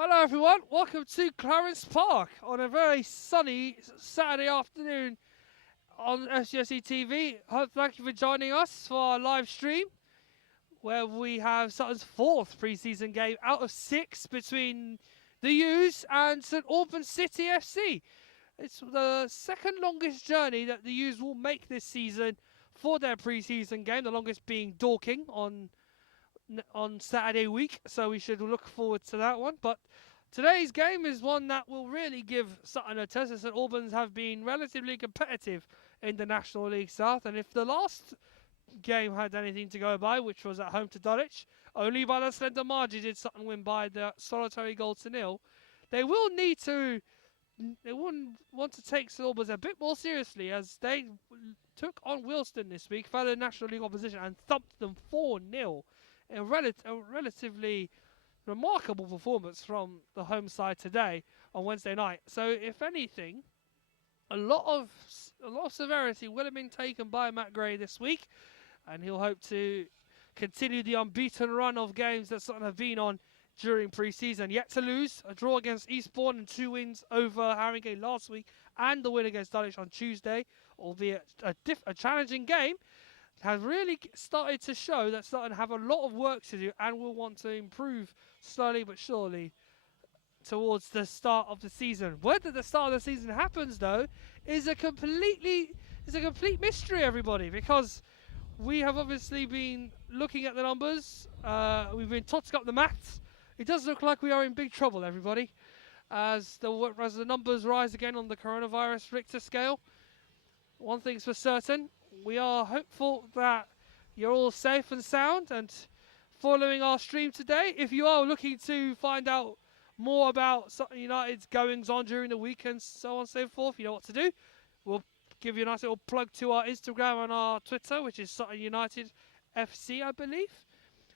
Hello everyone, welcome to Clarence Park on a very sunny Saturday afternoon on SUFCtv. Thank you for joining us for our live stream where we have Sutton's fourth pre-season game out of 6 between the U's and St Albans City FC. It's the second longest journey that the U's will make this season for their pre-season game, the longest being Dorking on Saturday week, so we should look forward to that one. But today's game is one that will really give Sutton a test, as St Albans have been relatively competitive in the National League South, and if the last game had anything to go by, which was at home to Dulwich, only by the slender margin did Sutton win by the solitary goal to nil. They will want to take St Albans a bit more seriously, as they took on Wilston this week, fellow National League opposition, and thumped them 4-0. A relatively remarkable performance from the home side today on Wednesday night. So, if anything, a lot of severity will have been taken by Matt Gray this week, and he'll hope to continue the unbeaten run of games that Sutton have been on during pre-season. Yet to lose, a draw against Eastbourne and 2 wins over Haringey last week, and the win against Dulwich on Tuesday, albeit a challenging game, has really started to show that Sutton have a lot of work to do and will want to improve slowly but surely towards the start of the season. Whether the start of the season happens, though, is a complete mystery, everybody, because we have obviously been looking at the numbers. We've been totting up the maths. It does look like we are in big trouble, everybody, as the numbers rise again on the coronavirus Richter scale. One thing's for certain. We are hopeful that you're all safe and sound and following our stream today. If you are looking to find out more about Sutton United's goings on during the week and so on and so forth, you know what to do. We'll give you a nice little plug to our Instagram and our Twitter, which is Sutton United FC, I believe,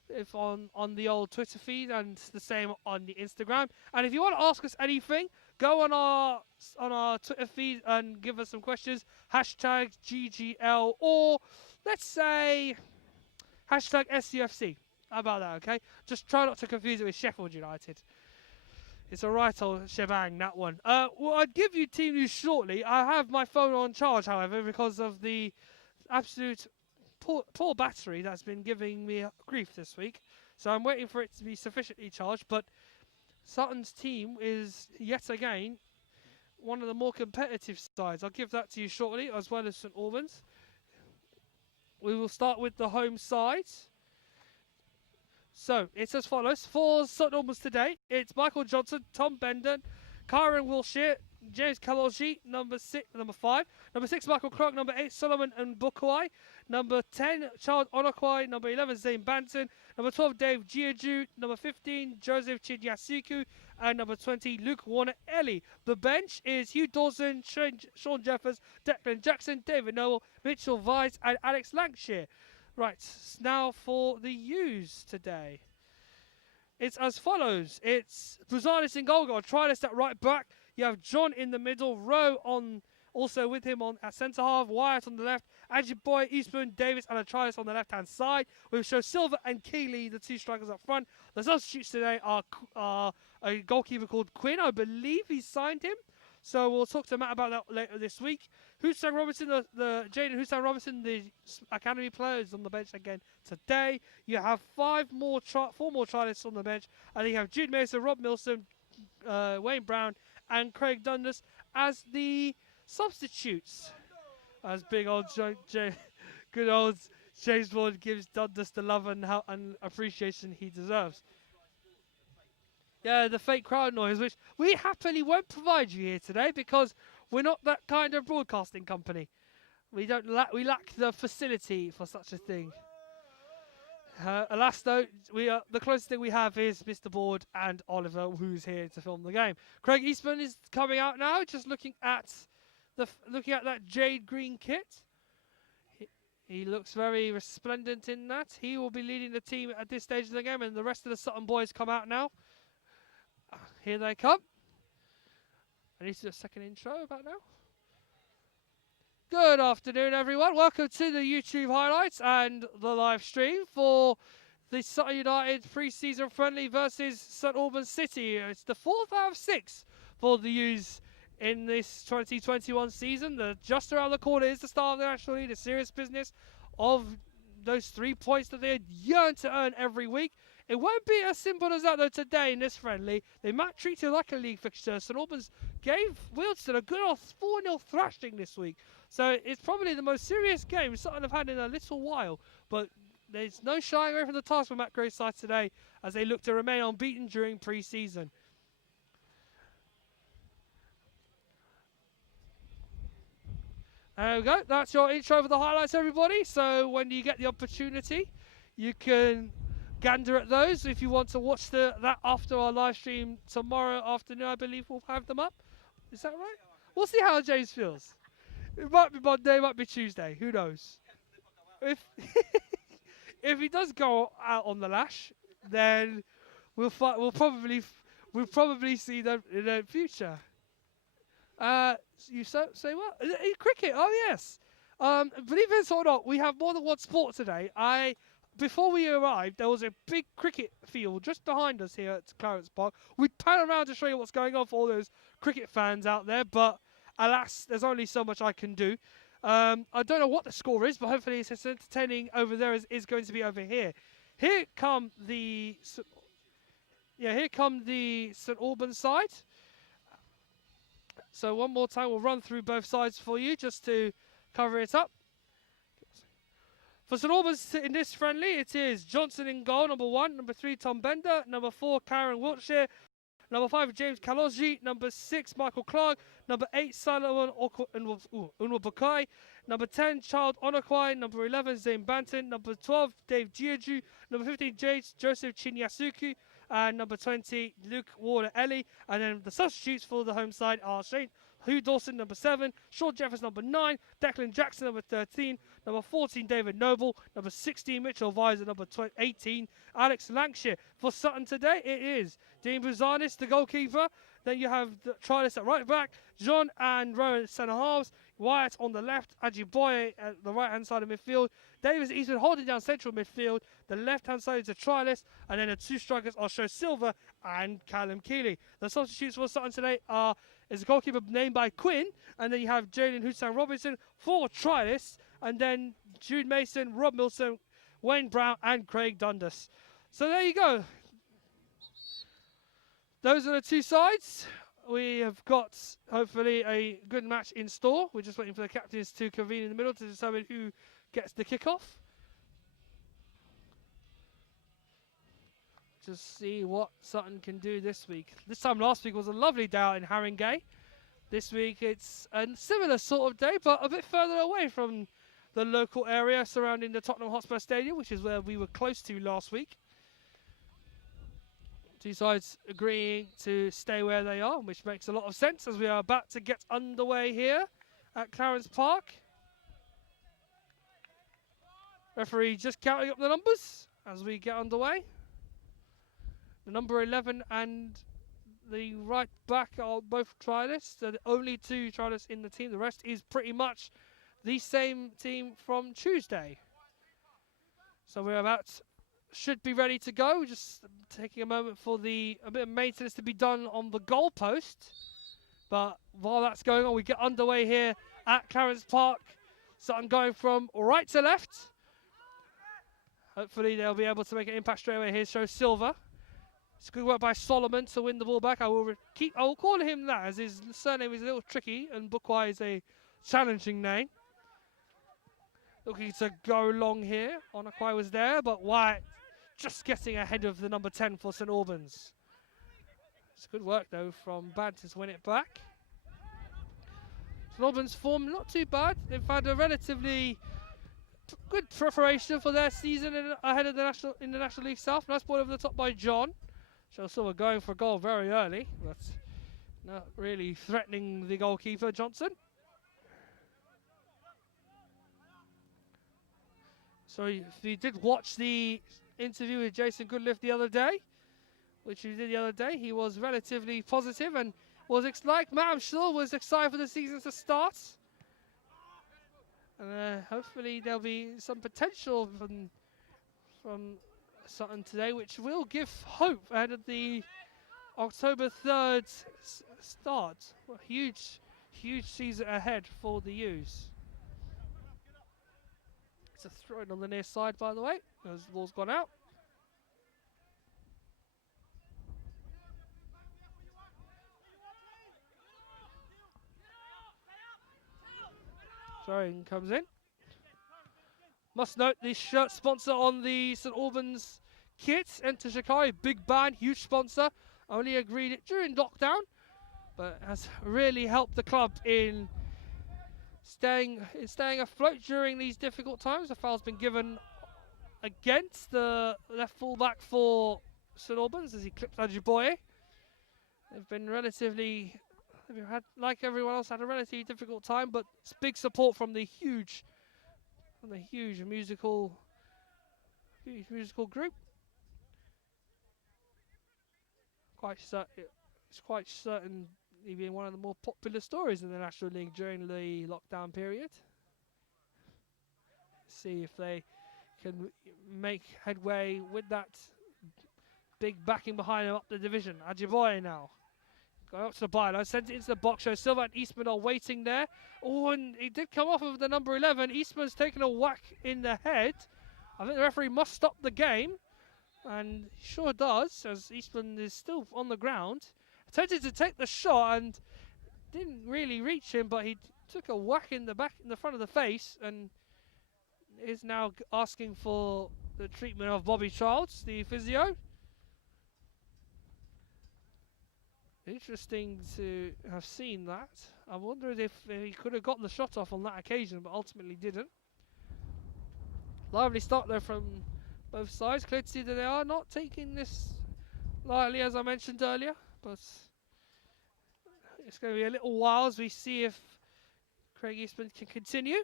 if on the old Twitter feed, and the same on the Instagram. And if you want to ask us anything, go on our Twitter feed and give us some questions. Hashtag GGL, or let's say hashtag SUFC. How about that, okay? Just try not to confuse it with Sheffield United. It's a right old shebang, that one. Well, I'd give you team news shortly. I have my phone on charge, however, because of the absolute poor battery that's been giving me grief this week. So I'm waiting for it to be sufficiently charged. But Sutton's team is, yet again, one of the more competitive sides. I'll give that to you shortly, as well as St Albans. We will start with the home side. So, it's as follows. For St Albans today, it's Michael Johnson, Tom Bendon, Kyron Wilshire, James Kaloji, number 5. Number 6, Michael Clark. Number 8, Solomon and Bukwai. Number 10, Charles Onokwai. Number 11, Zane Banton. Number 12, Dave Giaju. Number 15, Joseph Chidyasuku. And number 20, Luke Warner-Ellie. The bench is Hugh Dawson, Sean Jeffers, Declan Jackson, David Noel, Mitchell Weiss, and Alex Lancashire. Right, now for the U's today. It's as follows. It's Buzanis in goal, got a try-list at right back. You have John in the middle, Rowe also with him at centre half, Wyatt on the left, Ajiboye, Eastman, Davis, and a try-list on the left-hand side. We show Silva and Keeley, the two strikers up front. The substitutes today are a goalkeeper called Quinn. I believe he signed him. So we'll talk to Matt about that later this week. Hussein Robinson, the Jaden Hussein Robinson, the academy player, is on the bench again today. You have 4 more trialists on the bench, and you have Jude Mason, Rob Milson, Wayne Brown, and Craig Dundas as the substitutes. As big old good old James Ward gives Dundas the love and appreciation he deserves. Yeah, the fake crowd noise, which we happily won't provide you here today because we're not that kind of broadcasting company. We lack the facility for such a thing. Alas, though, the closest thing we have is Mr. Board and Oliver, who's here to film the game. Craig Eastman is coming out now, just looking at that jade green kit. He looks very resplendent in that. He will be leading the team at this stage of the game, and the rest of the Sutton boys come out now. Here they come. I need to do a second intro about now. Good afternoon, everyone. Welcome to the YouTube highlights and the live stream for the Sutton United pre-season friendly versus St Albans City. It's the 4th out of 6 for the U's in this 2021 season. Just around the corner is the start of the National League, the serious business of those 3 points that they yearn to earn every week. It won't be as simple as that though today in this friendly. They might treat it like a league fixture. St Albans gave Wealdstone a good old 4-0 thrashing this week. So it's probably the most serious game Sutton have had in a little while. But there's no shying away from the task for Matt Gray's side today as they look to remain unbeaten during pre-season. There we go. That's your intro for the highlights, everybody. So when you get the opportunity, you can gander at those. If you want to watch that after our live stream tomorrow afternoon, I believe we'll have them up. Is that right? We'll see how James feels. It might be Monday, it might be Tuesday. Who knows? If if he does go out on the lash, then we'll probably see them in the future. You say what? Cricket? Oh yes. Believe it or not, we have more than one sport today. Before we arrived, there was a big cricket field just behind us here at Clarence Park. We'd pan around to show you what's going on for all those cricket fans out there, but alas, there's only so much I can do. I don't know what the score is, but hopefully it's as entertaining over there as is going to be over here. Here come the St Albans side. So one more time, we'll run through both sides for you just to cover it up. For St Albans in this friendly, it is Johnson in goal, number 1. Number 3, Tom Bender. Number 4, Karen Wiltshire. Number 5, James Kaloji. Number 6, Michael Clark. Number 8, Solomon Unwabukai. Number 10, Child Onokwai. Number 11, Zane Banton. Number 12, Dave Giaju. Number 15, Joseph Chinyasuku. And number 20, Luke Warner-Ellie. And then the substitutes for the home side are Shane Hugh Dawson, number 7, Sean Jeffers, number 9, Declan Jackson, number 13, number 14, David Noble, number 16, Mitchell Visor, number 18, Alex Lancashire. For Sutton today, it is Dean Buzanis, the goalkeeper. Then you have the trialists at right back, John and Rowan centre halves, Wyatt on the left, Ajiboye at the right-hand side of midfield. Davis Eastman holding down central midfield. The left-hand side is a trialist, and then the 2 strikers are Sho Silva and Callum Keeley. The substitutes for Sutton today is a goalkeeper named by Quinn, and then you have Jalen Hussein Robinson, 4 trialists, and then Jude Mason, Rob Milson, Wayne Brown, and Craig Dundas. So there you go. Those are the 2 sides. We have got, hopefully, a good match in store. We're just waiting for the captains to convene in the middle to determine who gets the kickoff. Just see what Sutton can do this week. This time last week was a lovely day out in Haringey. This week it's a similar sort of day, but a bit further away from the local area surrounding the Tottenham Hotspur Stadium, which is where we were close to last week. 2 sides agreeing to stay where they are, which makes a lot of sense as we are about to get underway here at Clarence Park. Referee just counting up the numbers as we get underway. The number 11 and the right back are both trialists. They're the only 2 trialists in the team. The rest is pretty much the same team from Tuesday. So we're should be ready to go. Just taking a moment for a bit of maintenance to be done on the goalpost. But while that's going on, we get underway here at Clarence Park. Sutton going from right to left. Hopefully they'll be able to make an impact straight away. Here's Sho Silva. It's good work by Solomon to win the ball back. I will call him that, as his surname is a little tricky and Bukwai is a challenging name. Looking to go long here. Onokwai was there, but Wyatt just getting ahead of the number 10 for St Albans. It's good work though from Banton to win it back. St Albans' form not too bad. They've had a relatively good preparation for their season ahead of the National League South. Nice ball over the top by John. Sho Silva going for a goal very early, but not really threatening the goalkeeper, Johnson. So if you did watch the interview with Jason Goodliff the other day, which he did the other day, he was relatively positive and was like Matt, I'm sure, was excited for the season to start. And hopefully there'll be some potential from Sutton today, which will give hope ahead of the October 3rd start. A huge season ahead for the U's. It's a throw-in on the near side, by the way, as the ball's gone out. Throwing comes in. Must note the shirt sponsor on the St Albans kit, Enter Shikari, big band, huge sponsor. Only agreed it during lockdown, but has really helped the club in staying afloat during these difficult times. A foul's been given against the left fullback for St Albans as he clips Ajiboye. They've been relatively, they've had, like everyone else, had a relatively difficult time, but it's big support from the huge musical group. It's quite certainly been one of the more popular stories in the National League during the lockdown period. See if they can make headway with that big backing behind them up the division. Ajiboye now. Going up to the byline, sends it into the box. So Silva and Eastman are waiting there. Oh, and he did come off of the number 11. Eastman's taken a whack in the head. I think the referee must stop the game. And he sure does, as Eastman is still on the ground. Attempted to take the shot and didn't really reach him, but he took a whack in the front of the face, and is now asking for the treatment of Bobby Childs, the physio. Interesting to have seen that. I wondered if he could have gotten the shot off on that occasion, but ultimately didn't. Lively start there from both sides. Clear to see that they are not taking this lightly, as I mentioned earlier, but it's going to be a little while as we see if Craig Eastman can continue.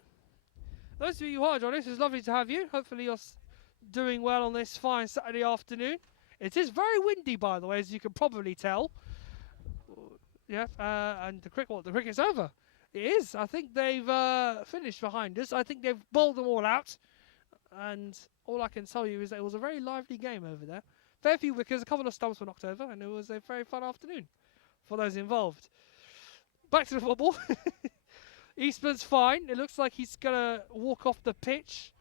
Those of you who are joining us, it's lovely to have you. Hopefully you're doing well on this fine Saturday afternoon. It is very windy, by the way, as you can probably tell. Yeah, and the cricket's over. It is. I think they've finished behind us. I think they've bowled them all out. And all I can tell you is that it was a very lively game over there. Fair few wickets, a couple of stumps were knocked over, and it was a very fun afternoon for those involved. Back to the football. Eastman's fine. It looks like he's going to walk off the pitch.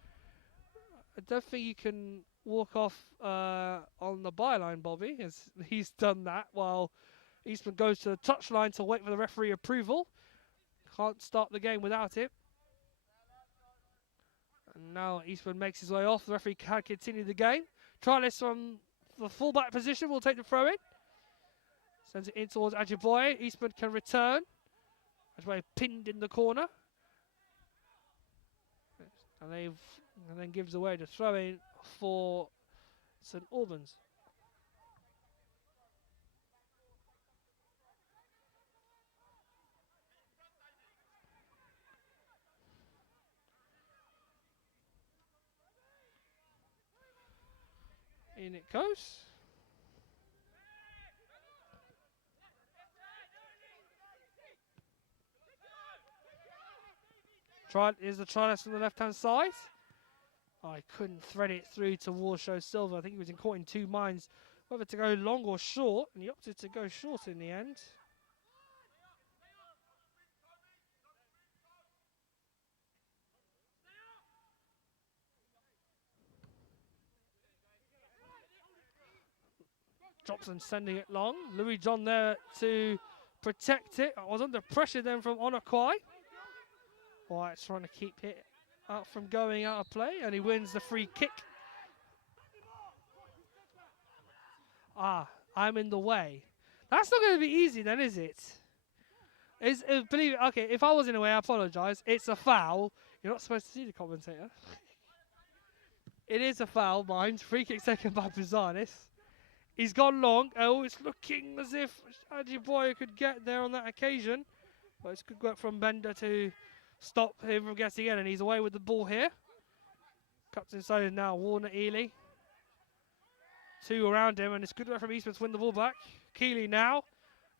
I don't think you can walk off on the byline, Bobby, as he's done that while Eastman goes to the touchline to wait for the referee approval. Can't start the game without it. And now Eastman makes his way off. The referee can continue the game. Trialist from the fullback position will take the throw in. Sends it in towards Ajiboye. Eastman can return. Ajiboye pinned in the corner. And then gives away the throw in for St Albans. In it goes. Is the trialist on the left-hand side. I couldn't thread it through to Warshow Silva. I think he was caught in two minds whether to go long or short, and he opted to go short in the end. Jobson sending it long. Louis John there to protect it. I was under pressure then from Onakwai. White's trying to keep it out from going out of play, and he wins the free kick. I'm in the way. That's not going to be easy then, is it? Believe it, okay, if I was in the way, I apologise. It's a foul. You're not supposed to see the commentator. It is a foul, mind. Free kick taken by Bizanis. He's gone long. Oh, it's looking as if Ajiboye could get there on that occasion. But it's good work from Bender to stop him from getting in, and he's away with the ball here. Cuts inside now, Warner Ely. Two around him, and it's good work from Eastman to win the ball back. Keeley now,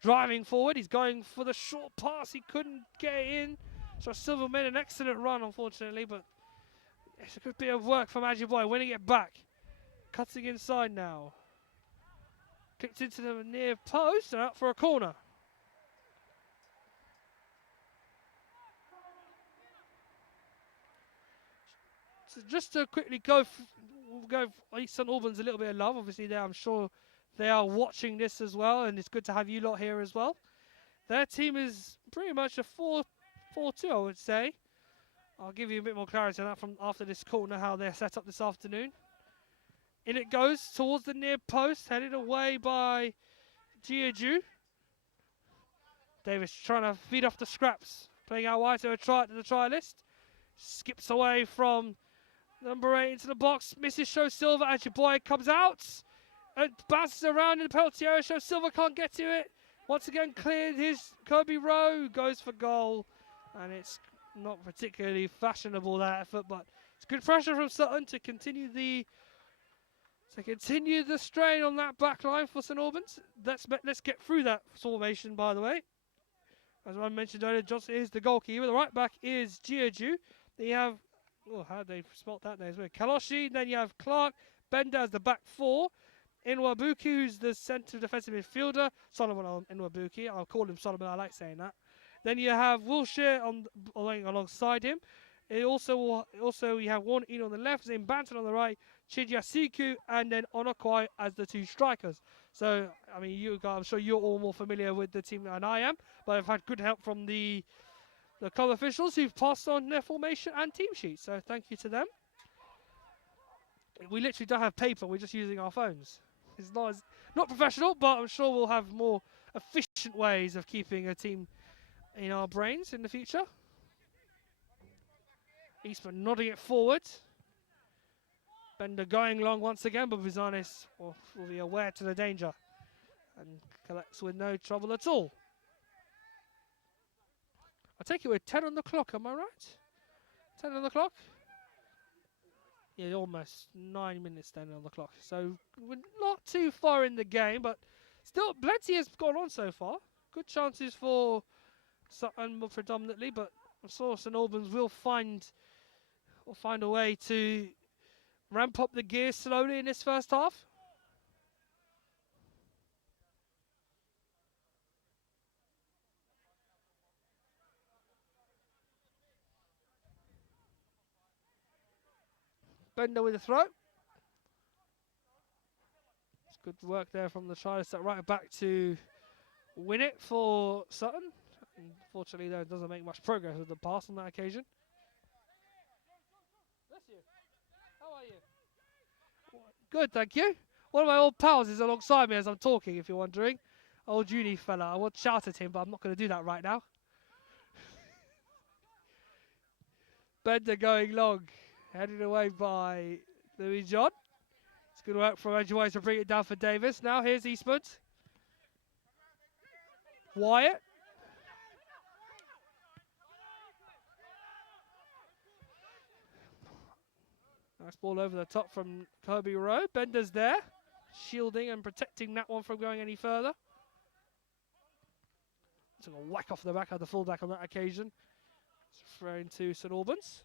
driving forward. He's going for the short pass. He couldn't get it in. So Silva made an excellent run, unfortunately, but it's a good bit of work from Ajiboye, winning it back. Cutting inside now. Kicked into the near post and out for a corner. So just to quickly go St Albans a little bit of love. Obviously, I'm sure they are watching this as well, and it's good to have you lot here as well. Their team is pretty much a 4-4-2, I would say. I'll give you a bit more clarity on that from after this corner, how they're set up this afternoon. In it goes towards the near post, headed away by Giaju. Davis trying to feed off the scraps, playing out wide to the try list. Skips away from number 8 into the box, misses Show Silva as your boy comes out and bounces around in the penalty area. Show Silva can't get to it. Once again cleared his Kirby Rowe, goes for goal, and it's not particularly fashionable, that effort, but it's good pressure from Sutton to continue the strain on that back line for St Albans. Let's get through that formation, by the way. As I mentioned earlier, Johnson is the goalkeeper. The right back is Giaju. Then you have, how they spelt that name? Kaloshi. Then you have Clark. Bender as the back four. Inwabuki, who's the centre defensive midfielder. Solomon Inwabuki. I'll call him Solomon. I like saying that. Then you have Wilshire alongside him. Also you have Warren Eno on the left, Zane Banton on the right, Chijasiku, and then Onokwai as the two strikers. So, I mean, I'm sure you're all more familiar with the team than I am, but I've had good help from the club officials who've passed on their formation and team sheets. So, thank you to them. We literally don't have paper; we're just using our phones. It's not professional, but I'm sure we'll have more efficient ways of keeping a team in our brains in the future. Eastman nodding it forward. Bender going long once again, but Vizanis will be aware to the danger and collects with no trouble at all. I take it we're 10 on the clock, am I right? 10 on the clock? Yeah, almost 9 minutes then on the clock. So we're not too far in the game, but still plenty has gone on so far. Good chances for Sutton predominantly, but I'm sure St Albans will find a way to ramp up the gears slowly in this first half. Bender with a throw. It's good work there from the try set right back to win it for Sutton. Unfortunately, though, it doesn't make much progress with the pass on that occasion. Bless you. How are you? Good, thank you. One of my old pals is alongside me as I'm talking, if you're wondering. Old uni fella. I would shout at him, but I'm not going to do that right now. Bender going long. Headed away by Louis John. It's good work from Edgewise to bring it down for Davis. Now here's Eastwood. Wyatt. Nice ball over the top from Kirby Rowe. Bender's there, shielding and protecting that one from going any further. Took a whack off the back of the fullback on that occasion. It's thrown to St Albans.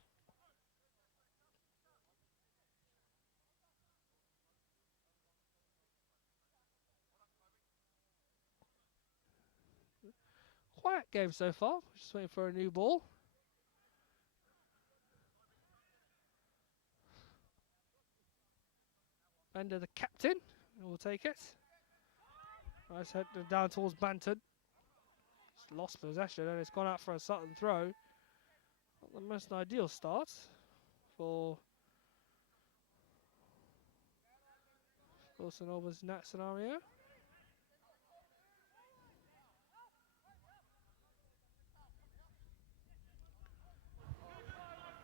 Quiet game so far. Just waiting for a new ball. Bender, the captain, will take it. Nice head down towards Banton. It's lost possession and it's gone out for a Sutton throw. Not the most ideal start for St Albans in that scenario.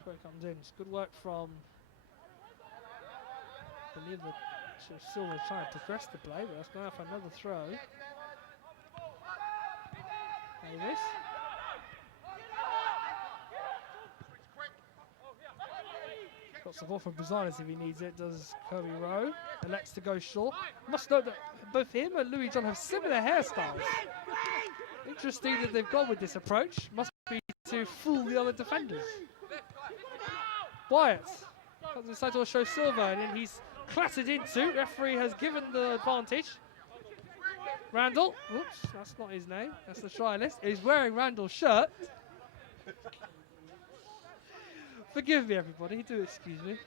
Where it comes in. It's good work from, I believe the Silva trying to progress the play, but that's going out for another throw. Davis. Got support from Buzanis if he needs it, does Kirby Rowe. Elects to go short. Must note that both him and Louis John have similar hairstyles. Interesting that they've gone with this approach. Must be to fool the other defenders. Wyatt decided to show Silva, and then he's clattered into. Referee has given the advantage. Randall, oops, that's not his name. That's the try list. He's wearing Randall's shirt. Forgive me, everybody. Do excuse me.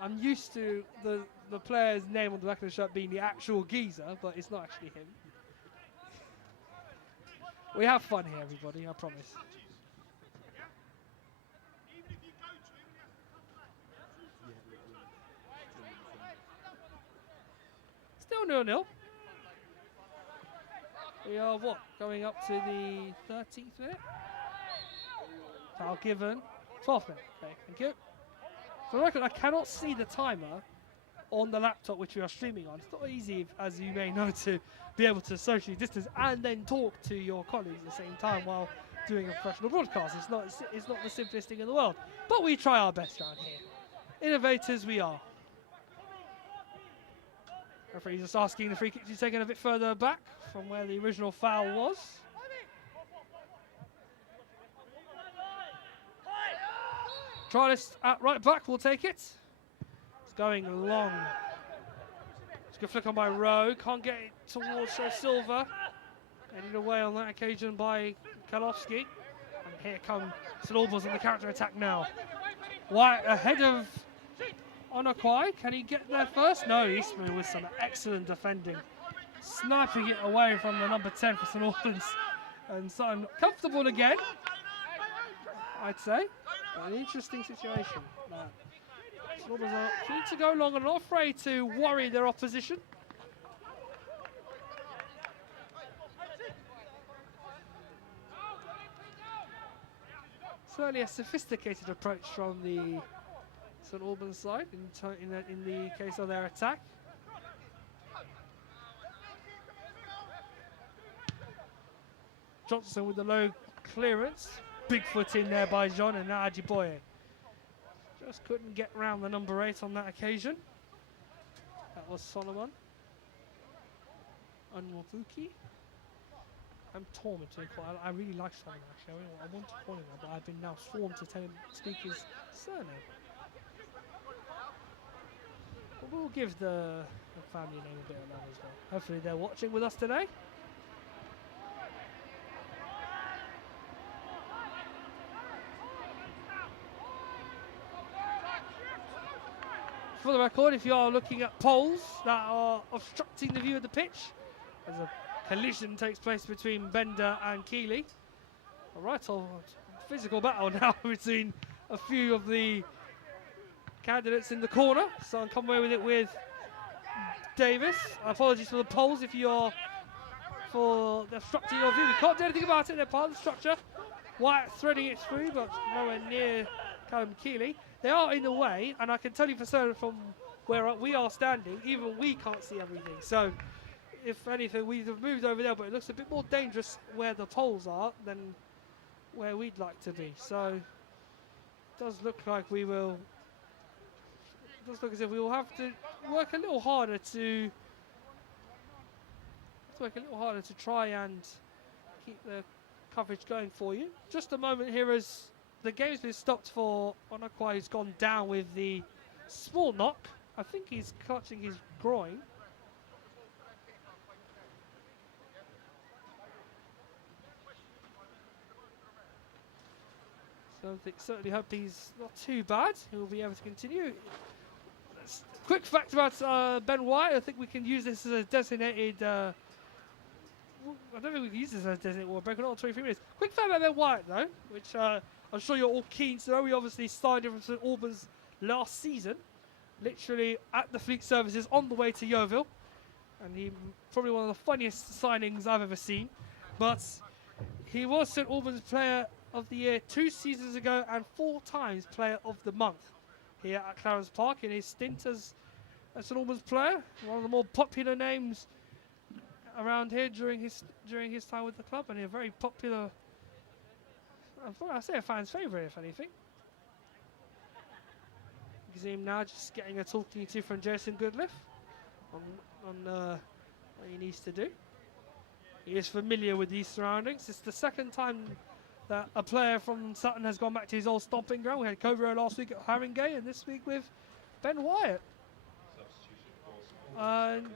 I'm used to the player's name on the back of the shirt being the actual geezer, but it's not actually him. We have fun here, everybody, I promise. Still 0-0. We are what? Going up to the 13th minute? Foul given. 12th minute. Okay, thank you. For the record, I cannot see the timer on the laptop which we are streaming on. It's not easy, as you may know, to be able to socially distance and then talk to your colleagues at the same time while doing a professional broadcast. It's not the simplest thing in the world. But we try our best around here. Innovators we are. Referee's just asking the free kick to be taken a bit further back from where the original foul was. Trialist at right back will take it. It's going long. It's a good flick on by Rowe. Can't get it towards Silva. Headed away on that occasion by Kalofsky. And here come St Albans on the counter attack now. White ahead of Onakwai. Can he get there first? No, Eastman with some excellent defending. Sniping it away from the number 10 for St Albans. And so comfortable again, I'd say. An interesting situation. St Albans are keen to go long and not afraid to worry their opposition. Certainly a sophisticated approach from the St Albans side in the case of their attack. Johnson with the low clearance. Big foot in there by John, and now Ajiboye. Just couldn't get round the number 8 on that occasion. That was Solomon. Unwafuki. I'm torn between. I really like Solomon actually. I want to call him that, but I've been now sworn to speak his surname. But we'll give the family name a bit of love as well. Hopefully they're watching with us today. For the record, if you are looking at poles that are obstructing the view of the pitch, as a collision takes place between Bender and Keeley. A right old physical battle now between a few of the candidates in the corner. So I'll come away with it with Davis. Apologies for the poles if you are for obstructing your view. We can't do anything about it, they're part of the structure. White threading it through, but nowhere near Callum Keeley. They are in the way, and I can tell you for certain from where we are standing, even we can't see everything. So, if anything, we've moved over there, but it looks a bit more dangerous where the poles are than where we'd like to be. So, it does look like we will. It does look as if we will have to work a little harder to. Try and keep the coverage going for you. Just a moment here as the game's been stopped for Onakwai, who's gone down with the small knock. I think he's clutching his groin. So I certainly hope he's not too bad. He'll be able to continue. Quick fact about Ben White. I think we can use this as a designated. I don't think we can use this as a designated war break. Not on 23 minutes. Quick fact about Ben White, though, which I'm sure you're all keen to know. We obviously signed him from St Albans last season, literally at the Fleet Services on the way to Yeovil, and he probably one of the funniest signings I've ever seen. But he was St Albans Player of the Year 2 seasons ago and 4 times Player of the Month here at Clarence Park in his stint as a St Albans player. One of the more popular names around here during his time with the club, and a very popular. I say a fan's favourite, if anything. You can see him now just getting a talking to from Jason Goodliff on what he needs to do. He is familiar with these surroundings. It's the second time that a player from Sutton has gone back to his old stomping ground. We had Cobra last week at Haringey, and this week with Ben Wyatt. So and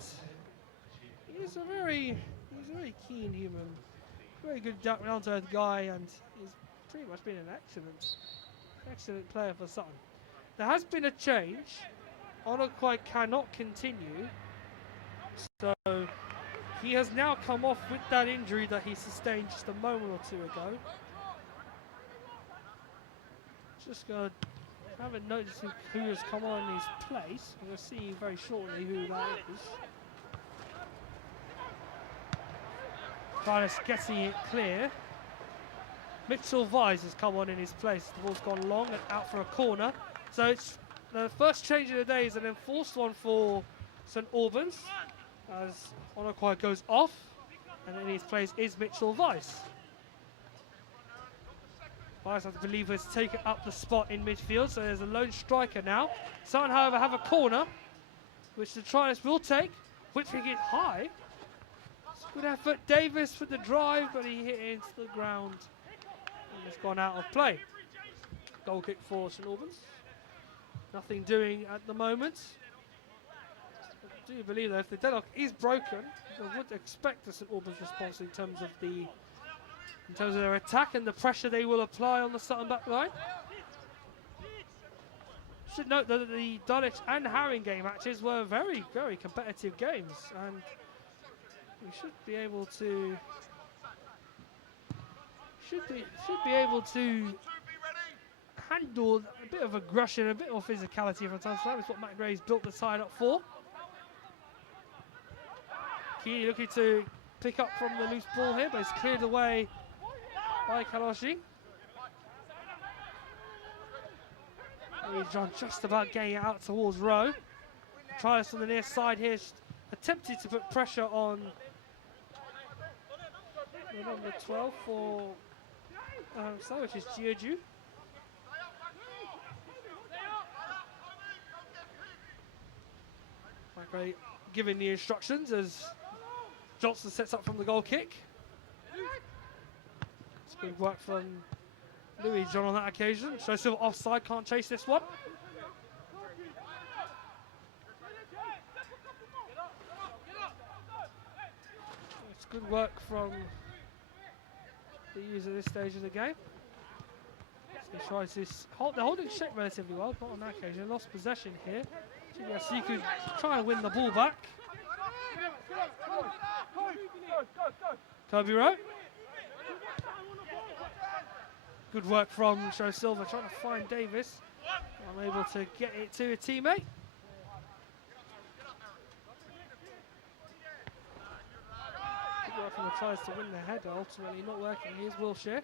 he's a very keen human, very good down-to-earth guy, and he's pretty much been an excellent player for Sutton. There has been a change. Onokwai cannot continue, so he has now come off with that injury that he sustained just a moment or two ago. Just gonna haven't noticed who has come on in his place. We'll see very shortly who that is. Carlos getting it clear. Mitchell Vise has come on in his place. The ball's gone long and out for a corner. So it's the first change of the day is an enforced one for St Albans, as Onokwai goes off, and in his place is Mitchell Vise. Vise, I believe, has taken up the spot in midfield, so there's a lone striker now. Sutton, however, have a corner, which the trialist will take, whipping it high. Good effort, Davis for the drive, but he hit it into the ground and it's gone out of play. Goal kick for St Albans. Nothing doing at the moment. I do believe that if the deadlock is broken, I would expect the St Albans response in terms of their attack and the pressure they will apply on the Sutton back line. Should note that the Dulwich and Haringey matches were very, very competitive games, and we should be able to handle a bit of aggression, a bit of physicality from time to time. It's what Matt Gray's built the side up for. Keely looking to pick up from the loose ball here, but it's cleared away by Kaloshi. John just about getting it out towards Rowe. Trialist on the near side here, attempted to put pressure on number 12 for which is Giorgio. Gray giving the instructions as Johnson sets up from the goal kick. It's good work from Louis John on that occasion. So still offside, can't chase this one. It's good work from the user at this stage of the game. So he tries to they're holding shape relatively well, not on that occasion. Lost possession here. So you could try and win the ball back. Kirby Rowe. Good work from Joe Silva trying to find Davis. Unable to get it to a teammate. Good work from the tries to win the header, ultimately not working. Here's Wilshire.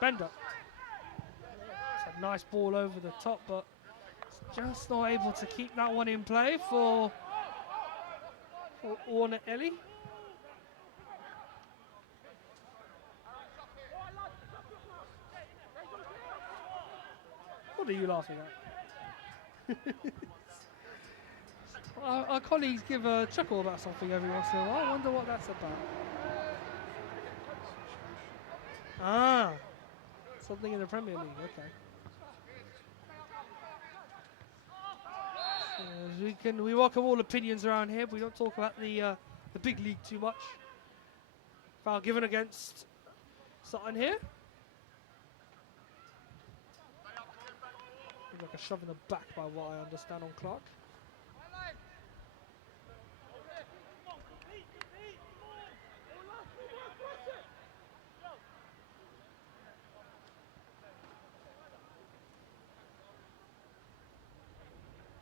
Bender. It's a nice ball over the top, but just not able to keep that one in play for Orna Ellie. What are you laughing at? Our colleagues give a chuckle about something every once in a while. I wonder what that's about. Ah, something in the Premier League, okay. We welcome all opinions around here, but we don't talk about the big league too much. Foul given against Sutton here. Like a shove in the back by what I understand on Clark.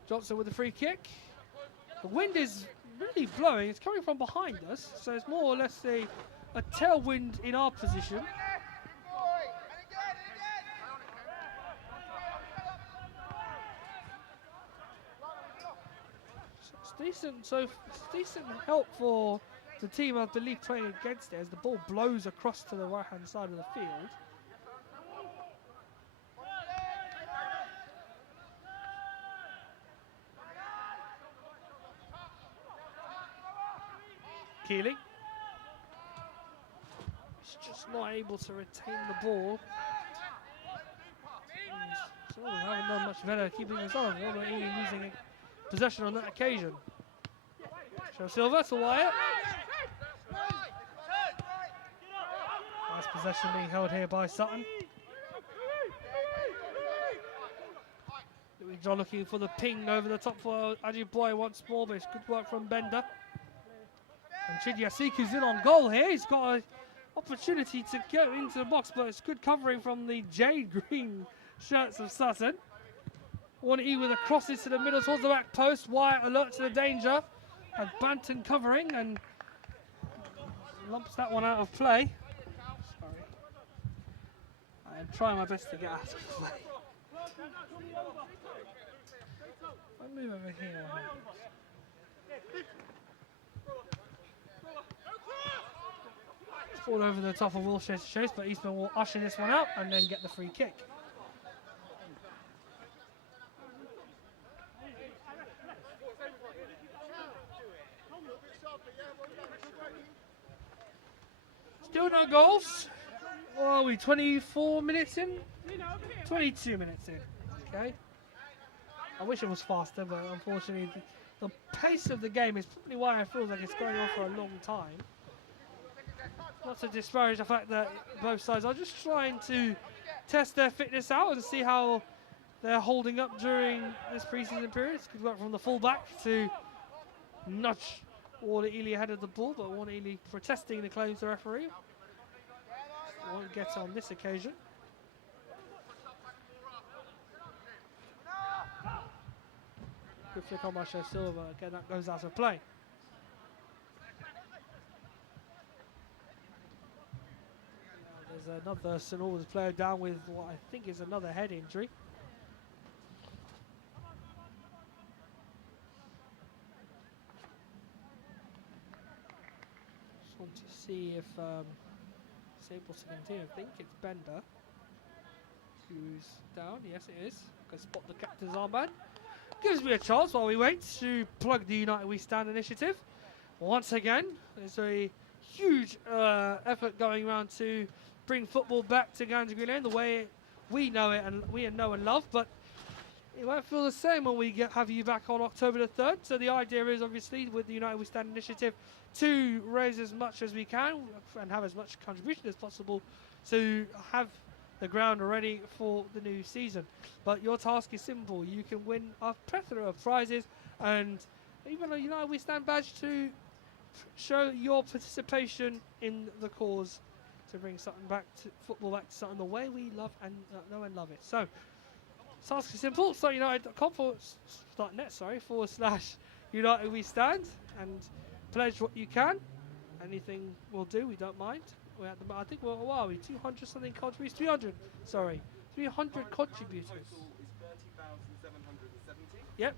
Johnson with the free kick. The wind is really blowing. It's coming from behind us, so it's more or less a tailwind in our position. So it's decent help for the team, I believe, playing against it as the ball blows across to the right-hand side of the field. Keely. just not able to retain the ball. So haven't done much better keeping this on. Not really losing possession on that occasion. Show Silva to Wyatt. Nice possession being held here by Sutton. John looking for the ping over the top for Ajiboye once more, but it's good work from Bender. And Chidiasiku's in on goal here. He's got an opportunity to get into the box, but it's good covering from the jade green shirts of Sutton. Wanty with a cross into the middle towards the back post. Wyatt alert to the danger. And Banton covering and lumps that one out of play. Sorry. I am trying my best to get out of play. I'll move over here. Fall over the top of Wilshere to chase, but Eastman will usher this one out and then get the free kick. Still no goals. What are we, 24 minutes in? 22 minutes in. Okay. I wish it was faster, but unfortunately the pace of the game is probably why it feels like it's going on for a long time. Not to disparage the fact that both sides are just trying to test their fitness out and see how they're holding up during this pre-season period. It's good work from the fullback to nudge Warner Ely ahead of the ball, but Warner Ely protesting the claims to the referee. Won't get on this occasion. Good flick on by Show Silva. Again, that goes out of play. There's another St Albans player down with what I think is another head injury. Just want to see if it's able to continue. I think it's Bender who's down. Yes, it is. Can spot the captain's armband. Gives me a chance while we wait to plug the United We Stand initiative. Once again, there's a huge effort going around to bring football back to Ganjigo Lane the way we know it and we know and love, but it won't feel the same when we have you back on October the 3rd. So the idea is obviously with the United We Stand initiative to raise as much as we can and have as much contribution as possible to have the ground ready for the new season. But your task is simple. You can win a plethora of prizes and even a United We Stand badge to show your participation in the cause to bring Sutton back to football back to Sutton the way we love and know and love it. So, task is simple. SUFCtv.net/United We Stand and pledge what you can. Anything will do. We don't mind. We're at the, I think we're 200 something contributors. 300. Sorry, 300 contributors. Total is 30,770. Yep.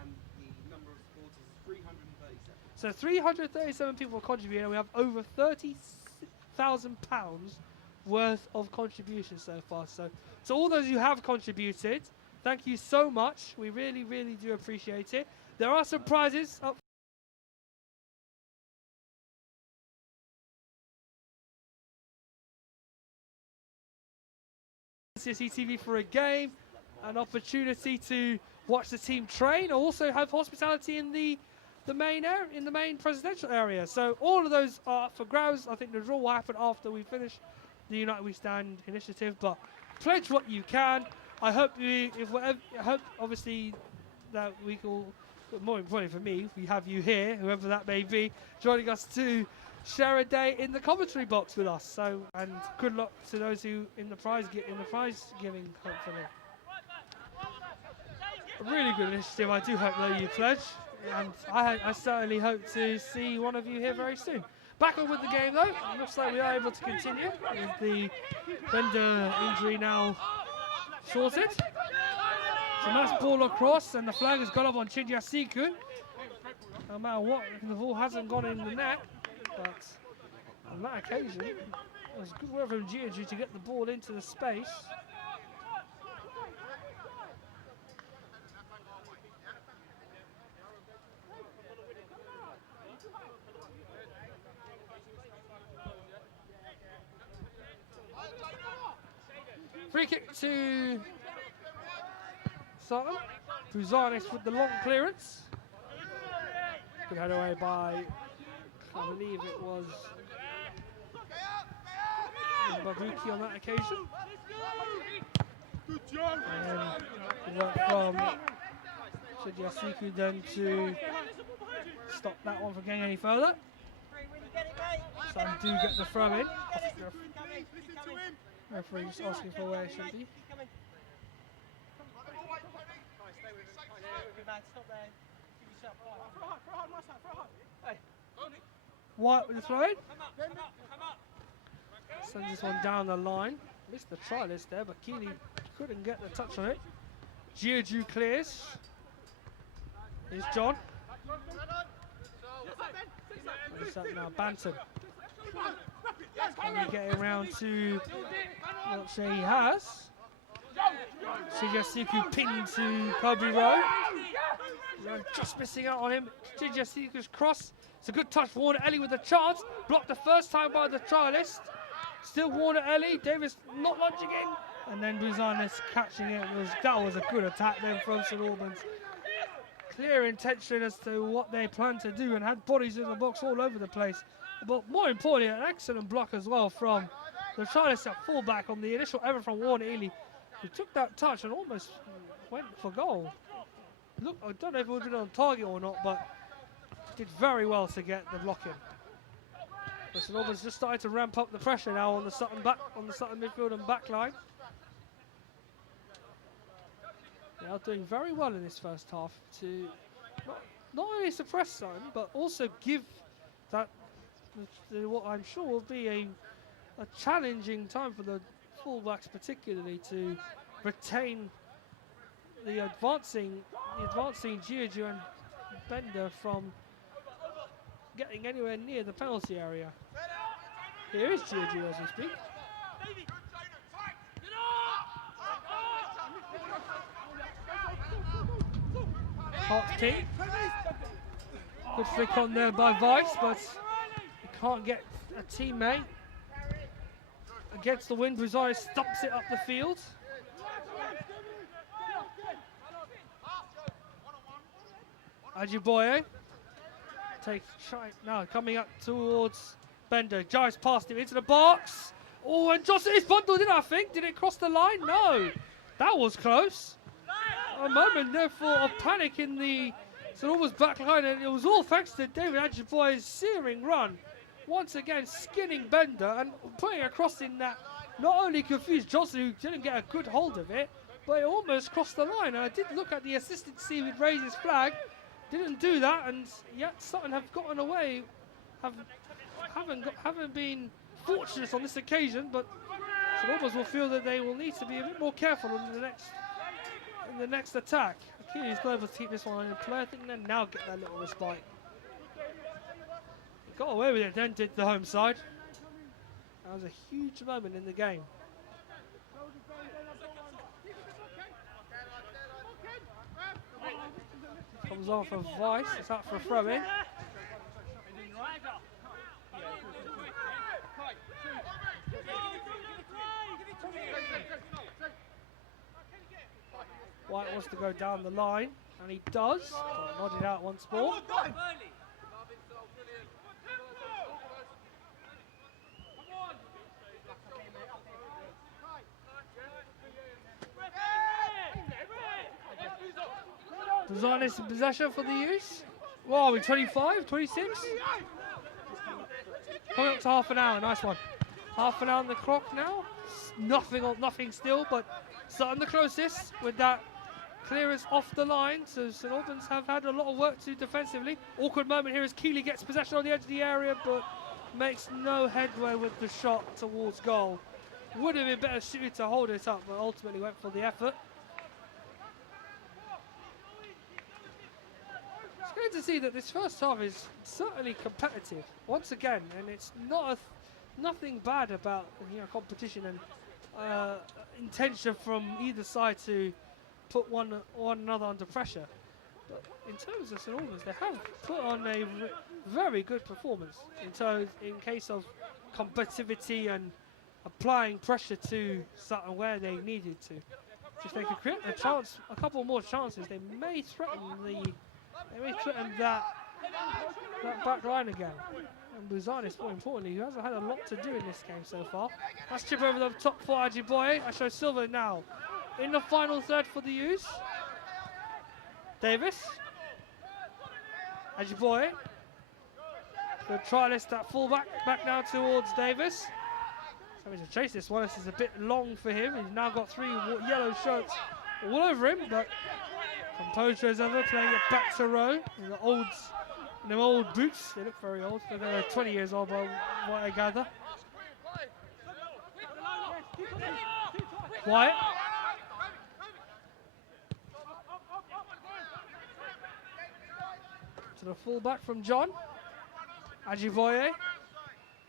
And the number of supporters is 337. So 337 people contributed, and we have over £30,000 worth of contributions so far. So all those who have contributed, thank you so much. We really, really do appreciate it. There are some prizes up. SUFCtv for a game, an opportunity to watch the team train, also have hospitality in the main area, in the main presidential area. So all of those are up for grabs. I think the draw will happen after we finish the United We Stand initiative. But pledge what you can. I hope obviously that we will. But more importantly for me, we have you here, whoever that may be, joining us to share a day in the commentary box with us. So, and good luck to those who in the prize giving, hopefully. A really good initiative. I do hope that you pledge, and I certainly hope to see one of you here very soon. Back on with the game though. It looks like we are able to continue with the Bender injury now sorted. It's a nice ball across, and the flag has gone up on Chidiasiku. No matter what, the ball hasn't gone in the net. But on that occasion, it was good work from Giorgi to get the ball into the space. Free kick to Sutton. Buzanis with the long clearance. Good head away by, I believe it was Babuki on that occasion. And work from Shijasiku then to stop that one from getting any further. Sutton do get the throw in. Referee's asking for where it should be. White with the throw in. Sends this one down the line. Missed the try list there, but Keeley couldn't get the touch on it. Giorgio clears. Here's John. Where's that now? Banton. Can he get around to what say he has? Shijasiku pinned to Kobe Rowe. Just missing out on him. Shijasiku's cross. It's a good touch for Warner Ellie with a chance. Blocked the first time by the trialist. Still Warner Ellie. Davis not lunging in. And then Buzanis catching it. That was a good attack then from St Albans. Clear intention as to what they plan to do and had bodies in the box all over the place. But more importantly, an excellent block as well from the trialist at fullback on the initial effort from Warner Ellie, who took that touch and almost went for goal. Look, I don't know if it was on target or not, but did very well to get the block in. But St Albans just started to ramp up the pressure now on the Sutton midfield and back line. They are doing very well in this first half to not only suppress Sutton, but also give that what I'm sure will be a challenging time for the fullbacks, particularly to retain the advancing Giorgio and Bender from getting anywhere near the penalty area. Here is Giorgio as we speak. Hart King. Good flick on there by Vice, but he can't get a teammate. Against the wind, Buzanis stumps it up the field. Ajiboye takes now coming up towards Bender. Jives past him into the box. Oh, and Johnson is bundled in, I think. Did it cross the line? No. That was close. A moment therefore of panic in the St Albans back line, and it was all thanks to David Ajiboye's searing run. Once again skinning Bender and putting across in that not only confused Johnson, who didn't get a good hold of it, but it almost crossed the line. And I did look at the assistant to see if he'd raise his flag. Didn't do that, and yet Sutton have gotten away. Haven't been fortunate on this occasion, but St Albans will feel that they will need to be a bit more careful in the next attack. Achilles Glover to keep this one in play. I think they now get that little respite. Got away with it then, did the home side. That was a huge moment in the game. Comes off of Vice, it's out for a throw in. White wants to go down the line, and he does. Nodded out once more. Buzanis in possession for the use. What are we, 25, 26? Coming up to half an hour, nice one. Half an hour on the clock now. Nothing still, but Sutton the closest with that clearance off the line. So St Albans have had a lot of work to do defensively. Awkward moment here as Keeley gets possession on the edge of the area, but makes no headway with the shot towards goal. Would have been better suited to hold it up, but ultimately went for the effort. It's great to see that this first half is certainly competitive once again, and it's nothing bad about competition and intention from either side to put one another under pressure. But in terms of St Albans, they have put on a very good performance in case of competitivity and applying pressure to Sutton where they needed to. If they could create a chance, a couple more chances, they may threaten that back line again. And Buzanis, more importantly, who hasn't had a lot to do in this game so far. That's chip over the top for Ajiboye. I show Silva now in the final third for the U's. Davis. Ajiboye. The trialist at fullback, back now towards Davis. Having to chase this one. This is a bit long for him. He's now got 3 yellow shirts all over him, but composure as ever, playing it back to row. In the old boots. They look very old. They're 20 years old, by what I gather. Wyatt. To the fullback from John. Ajiboye.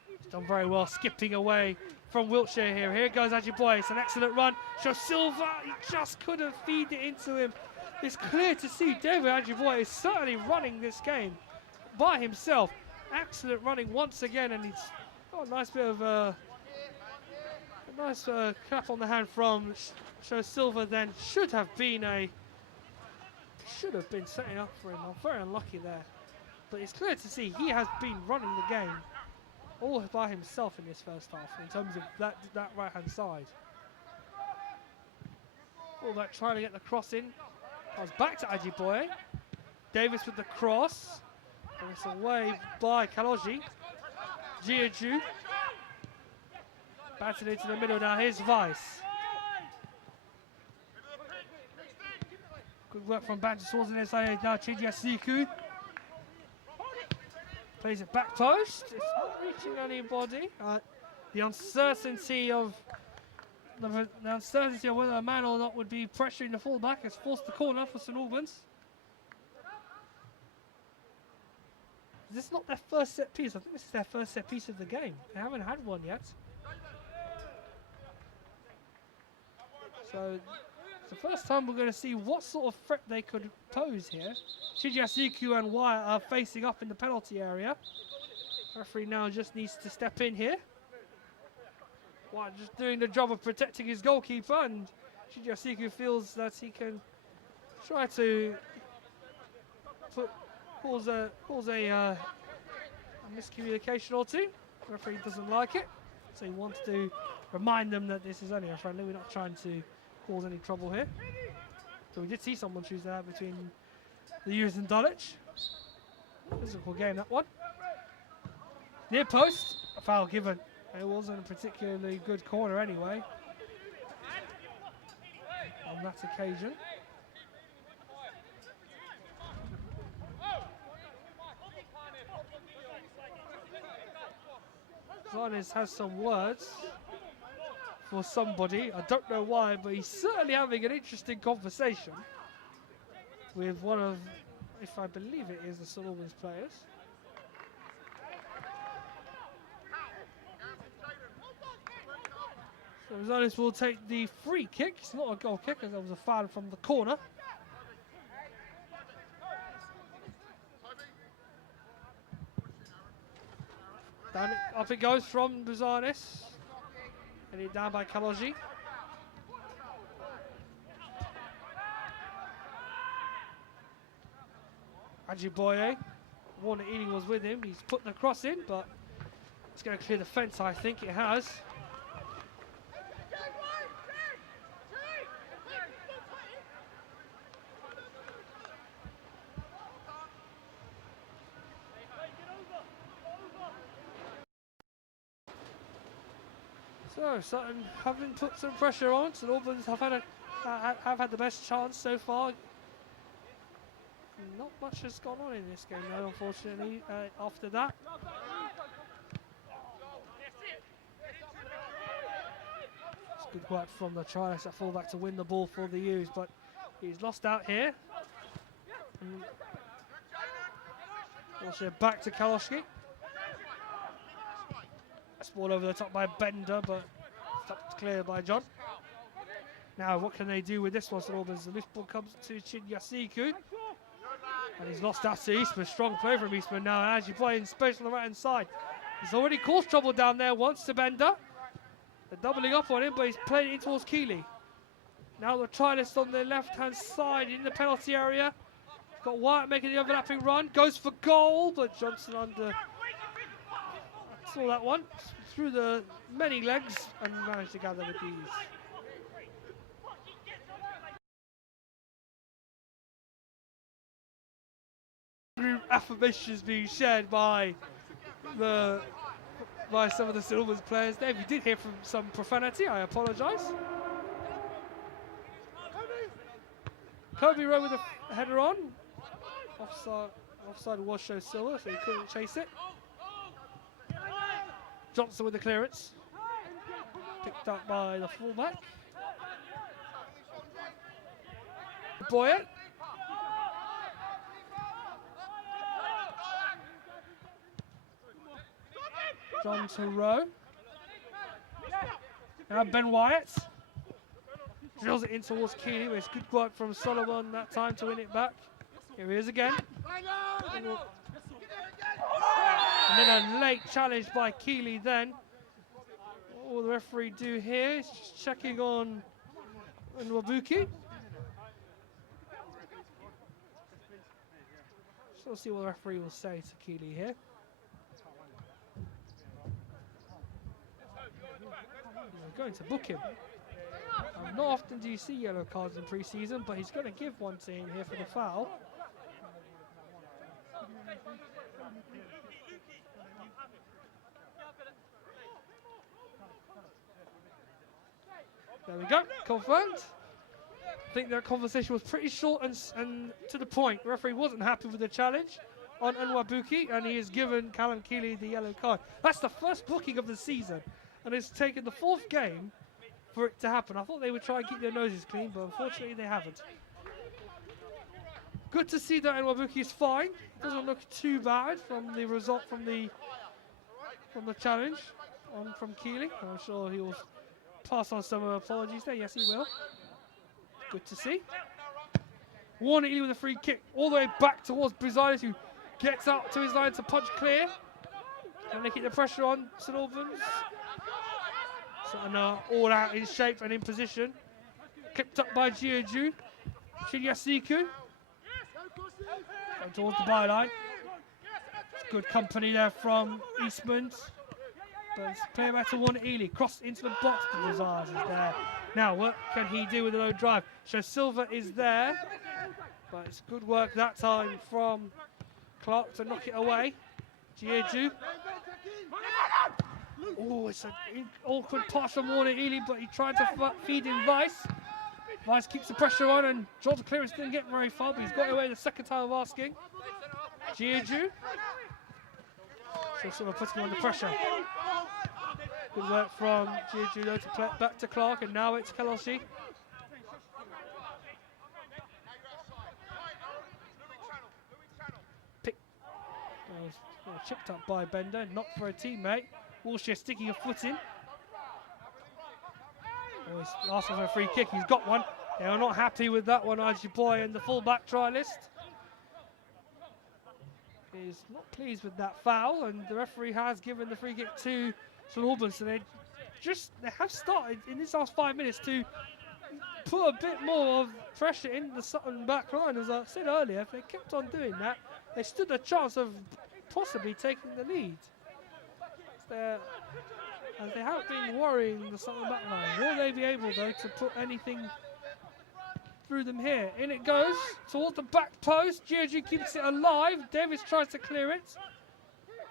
He's done very well skipping away from Wiltshire here. Here goes Ajiboye. It's an excellent run. Show Silva. He just couldn't feed it into him. It's clear to see David Ajiboye is certainly running this game by himself. Excellent running once again, and he's got a nice bit of a nice clap on the hand from Show Silva. Then should have been setting up for him. I'm very unlucky there, but it's clear to see he has been running the game all by himself in this first half in terms of that right hand side. All that trying to get the cross in. Pass back to Ajiboye. Davis with the cross. And it's away by Kaloji. Giaju. Batted into the middle now. Here's Vice. Good work from Banter towards the inside now. Chidiasiku. Plays it back post. It's not reaching anybody. The uncertainty of whether a man or not would be pressuring the fullback has forced the corner for St Albans. Is this not their first set piece? I think this is their first set piece of the game. They haven't had one yet. So it's the first time we're going to see what sort of threat they could pose here. Chidiasiku and Wyatt are facing up in the penalty area. Referee now just needs to step in here. Wyatt just doing the job of protecting his goalkeeper, and Chidiasiku feels that he can try to cause a miscommunication or two. The referee doesn't like it, so he wants to remind them that this is only a friendly. We're not trying to cause any trouble here. So we did see someone choose that between the U's and Dulwich. Physical game, that one. Near post, a foul given. It wasn't a particularly good corner anyway on that occasion. Zarnes has some words for somebody. I don't know why, but he's certainly having an interesting conversation with one of, if I believe it is, the St Albans players. So Zarnes will take the free kick. It's not a goal kick, as there was a foul from the corner. Up it goes from Buzanis. And it down by Kaloji. Ajiboye. Warner Ealing was with him. He's put the cross in, but it's going to clear the fence, I think it has. So Sutton having put some pressure on. St Albans have had the best chance so far. Not much has gone on in this game though, unfortunately, after that. It's good work from the trialist at fullback to win the ball for the U's, but he's lost out here. Also back to Kaloski. Ball over the top by Bender, but stopped clear by John. Now, what can they do with this one? So the loose ball comes to Chidiasiku. And he's lost out to Eastman. Strong play from Eastman now. And Ajiboye in space on the right hand side. He's already caused trouble down there once to Bender. They're doubling up on him, but he's playing it towards Keeley. Now the trialist on the left-hand side in the penalty area. Got Wyatt making the overlapping run. Goes for goal, but Johnson under... saw that one. Through the many legs and managed to gather with these. Affirmations being shared by some of the Silvers players there. If you did hear from some profanity, I apologise. Kobe Rowe with a header on. Offside was show Silver, so he couldn't chase it. Johnson with the clearance. Picked up by the fullback. Boyett. John to Rowe. Now Ben Wyatt. Drills it in towards Keeley, but it's good work from Solomon that time to win it back. Here he is again. And then a late challenge by Keeley then. What will the referee do here? He's just checking on Nwabuki. So we'll see what the referee will say to Keeley here. He's going to book him. Not often do you see yellow cards in pre-season, but he's going to give one to him here for the foul. There we go, confirmed. I think their conversation was pretty short and to the point. The referee wasn't happy with the challenge on Nwabuki, and he has given Callum Keeley the yellow card. That's the first booking of the season, and it's taken the 4th game for it to happen. I thought they would try and keep their noses clean, but unfortunately they haven't. Good to see that Nwabuki is fine. Doesn't look too bad from the result from the challenge from Keeley. I'm sure he will pass on some apologies there. Yes, he will. Good to see. Warner Ely with a free kick all the way back towards Brizanis, who gets out to his line to punch clear. And they keep the pressure on St Albans. So all out in shape and in position. Clipped up by Giorgio. Chinyasiku. Going towards the byline. Good company there from Eastman. But it's player back to Warner Ely. Crossed into the box. The Desires is there. Now, what can he do with a low drive? So Silva is there. But it's good work that time from Clark to knock it away. Giorgio. Oh, it's an awkward pass from Warner Ely, but he tried to feed in Vice. Vice keeps the pressure on, and John's clearance didn't get very far, but he's got away the second time of asking. Giorgio. So sort of putting him under pressure. Good work from Giorgio though to play back to Clark, and now it's Kaloshi. Chipped up by Bender, not for a teammate. Wilshire sticking a foot in. Oh, he's asking for a free kick. He's got one. They are not happy with that one, Boy and the fullback trialist. Is not pleased with that foul, and the referee has given the free kick to St Albans. So they have started in this last 5 minutes to put a bit more of pressure in the Sutton back line. As I said earlier, if they kept on doing that, they stood a chance of possibly taking the lead. As they have been worrying the Sutton back line. Will they be able, though, to put anything through them here? In it goes towards the back post. Giorgio keeps it alive. Davis tries to clear it.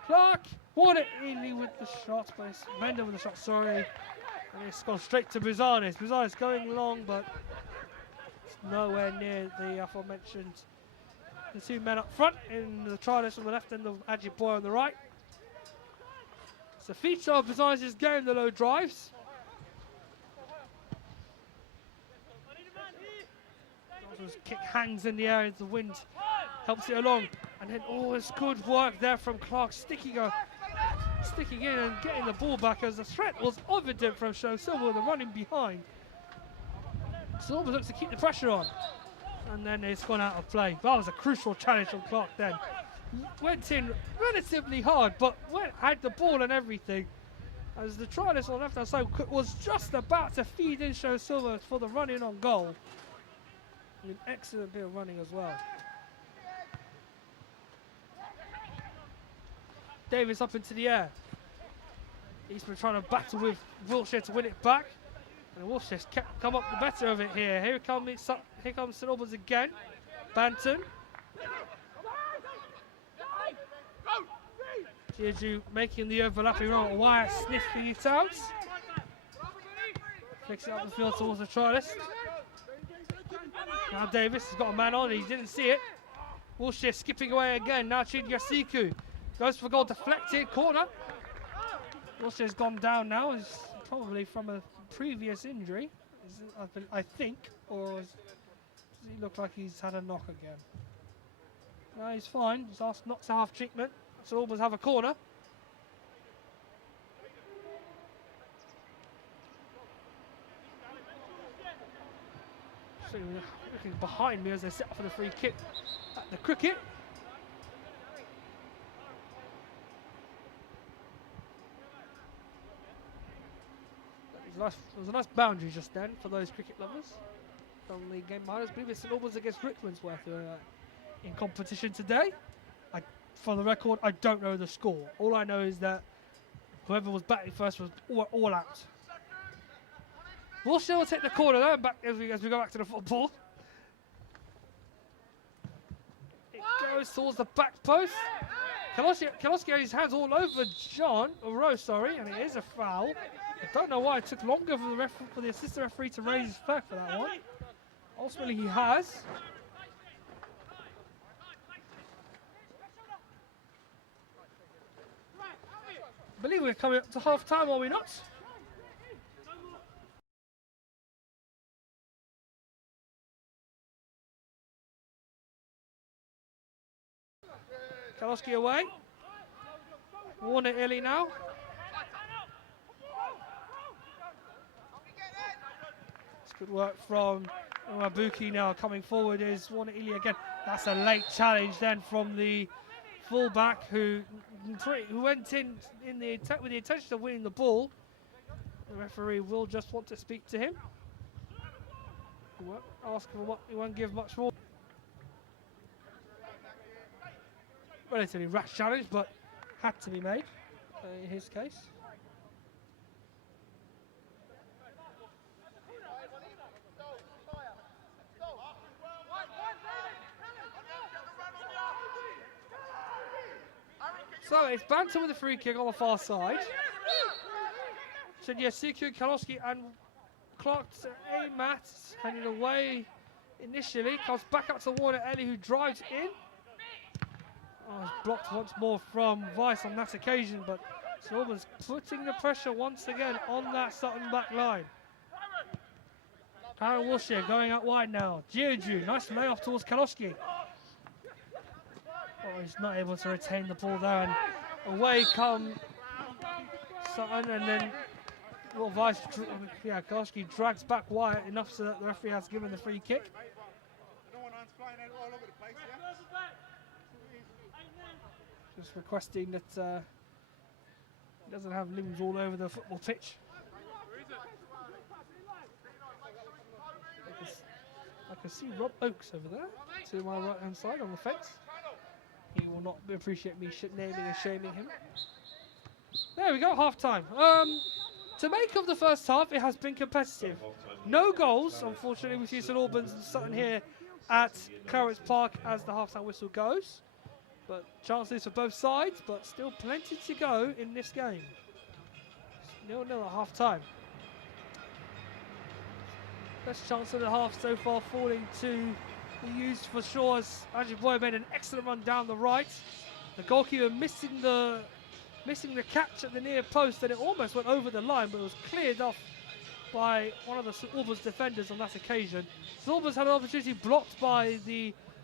Clark, Warner Ely with the shot, but it's Bender with the shot, sorry. And it's gone straight to Brizanis. Brizanis going long, but it's nowhere near the aforementioned the 2 men up front. In the trialist on the left and the Boy on the right. It's a feature of Brizanis' game, the low drives. Johnson's kick hangs in the air as the wind helps it along. And then, it's good work there from Clark, sticking in and getting the ball back as the threat was evident from Show Silva, the running behind. Silva looks to keep the pressure on. And then it's gone out of play. That was a crucial challenge from Clark then. Went in relatively hard, but had the ball and everything. as the trialist on the left-hand side was just about to feed in Show Silver for the run-in on goal. An excellent bit of running as well. Davis up into the air. He's been trying to battle with Wiltshire to win it back. And Wiltshire's come up the better of it here. Here comes St Albans again. Banton. Jeju making the overlapping run. Wyatt sniffing it out. Flicks it up the field towards the trialist. Now Davis has got a man on. He didn't see it. Wiltshire skipping away again. Now Chinyasiku goes for goal, deflected, corner. Wiltshire's gone down now. He's probably from a previous injury, I think, or does he look like he's had a knock again? No, he's fine. He's asked not to have treatment. So Albans have a corner. So looking behind me as they set up for the free kick at the cricket. There was a nice boundary just then for those cricket lovers from the game minors. I believe it's St Albans against Rickmansworth in competition today. For the record, I don't know the score. All I know is that whoever was batting first was all out. Wiltshire will take the corner though, back as we go back to the football. It goes towards the back post. Kaloski had his hands all over John, or Rose, sorry, and it is a foul. I don't know why it took longer for the assistant referee to raise his flag for that one. Ultimately, he has. I believe we're coming up to half time, are we not? Kaloski away. Warner Illy now. Good work from Mabuki now coming forward is Warner Illy again. That's a late challenge then from the fullback who went in the attack with the intention of winning the ball. The referee will just want to speak to him. He won't ask for what, he won't give much more. Relatively rash challenge, but had to be made in his case. So it's Banton with a free kick on the far side. So yes, Siku, Kaloski and Clark to Amat, handed away initially, comes back up to Warner Ellie who drives in. Oh, it's blocked once more from Weiss on that occasion, but St Albans putting the pressure once again on that Sutton back line. Aaron Wiltshire going out wide now. Jeju, nice layoff towards Kaloski. Oh, he's not able to retain the ball there, and away come Sutton, and then Weiss, Kaloski drags back Wyatt enough so that the referee has given the free kick. Just requesting that he doesn't have limbs all over the football pitch. I can see Rob Oakes over there to my right hand side on the fence. He will not appreciate me naming and shaming him. There we go, half time. To make of the first half, it has been competitive. No goals, unfortunately. We see St Albans and Sutton here at Clarence Park as the half time whistle goes. But chances for both sides, but still plenty to go in this game. 0-0 at half time. Best chance of the half so far falling to the used for sure as Andrew Boyd made an excellent run down the right. The goalkeeper missing the catch at the near post, and it almost went over the line, but it was cleared off by one of the St Albans defenders on that occasion. St Albans had an opportunity blocked by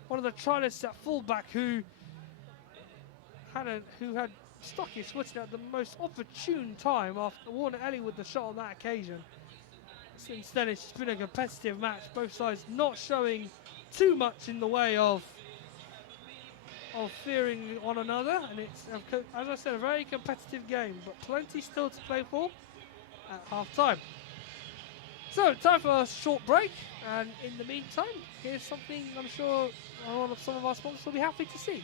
one of the trialists at fullback who had stuck his foot in at the most opportune time after Warner Ellie with the shot on that occasion. Since then it's been a competitive match, both sides not showing too much in the way of of fearing one another, and it's, as I said, a very competitive game, but plenty still to play for at half time. So, time for a short break, and in the meantime, here's something I'm sure some of our sponsors will be happy to see.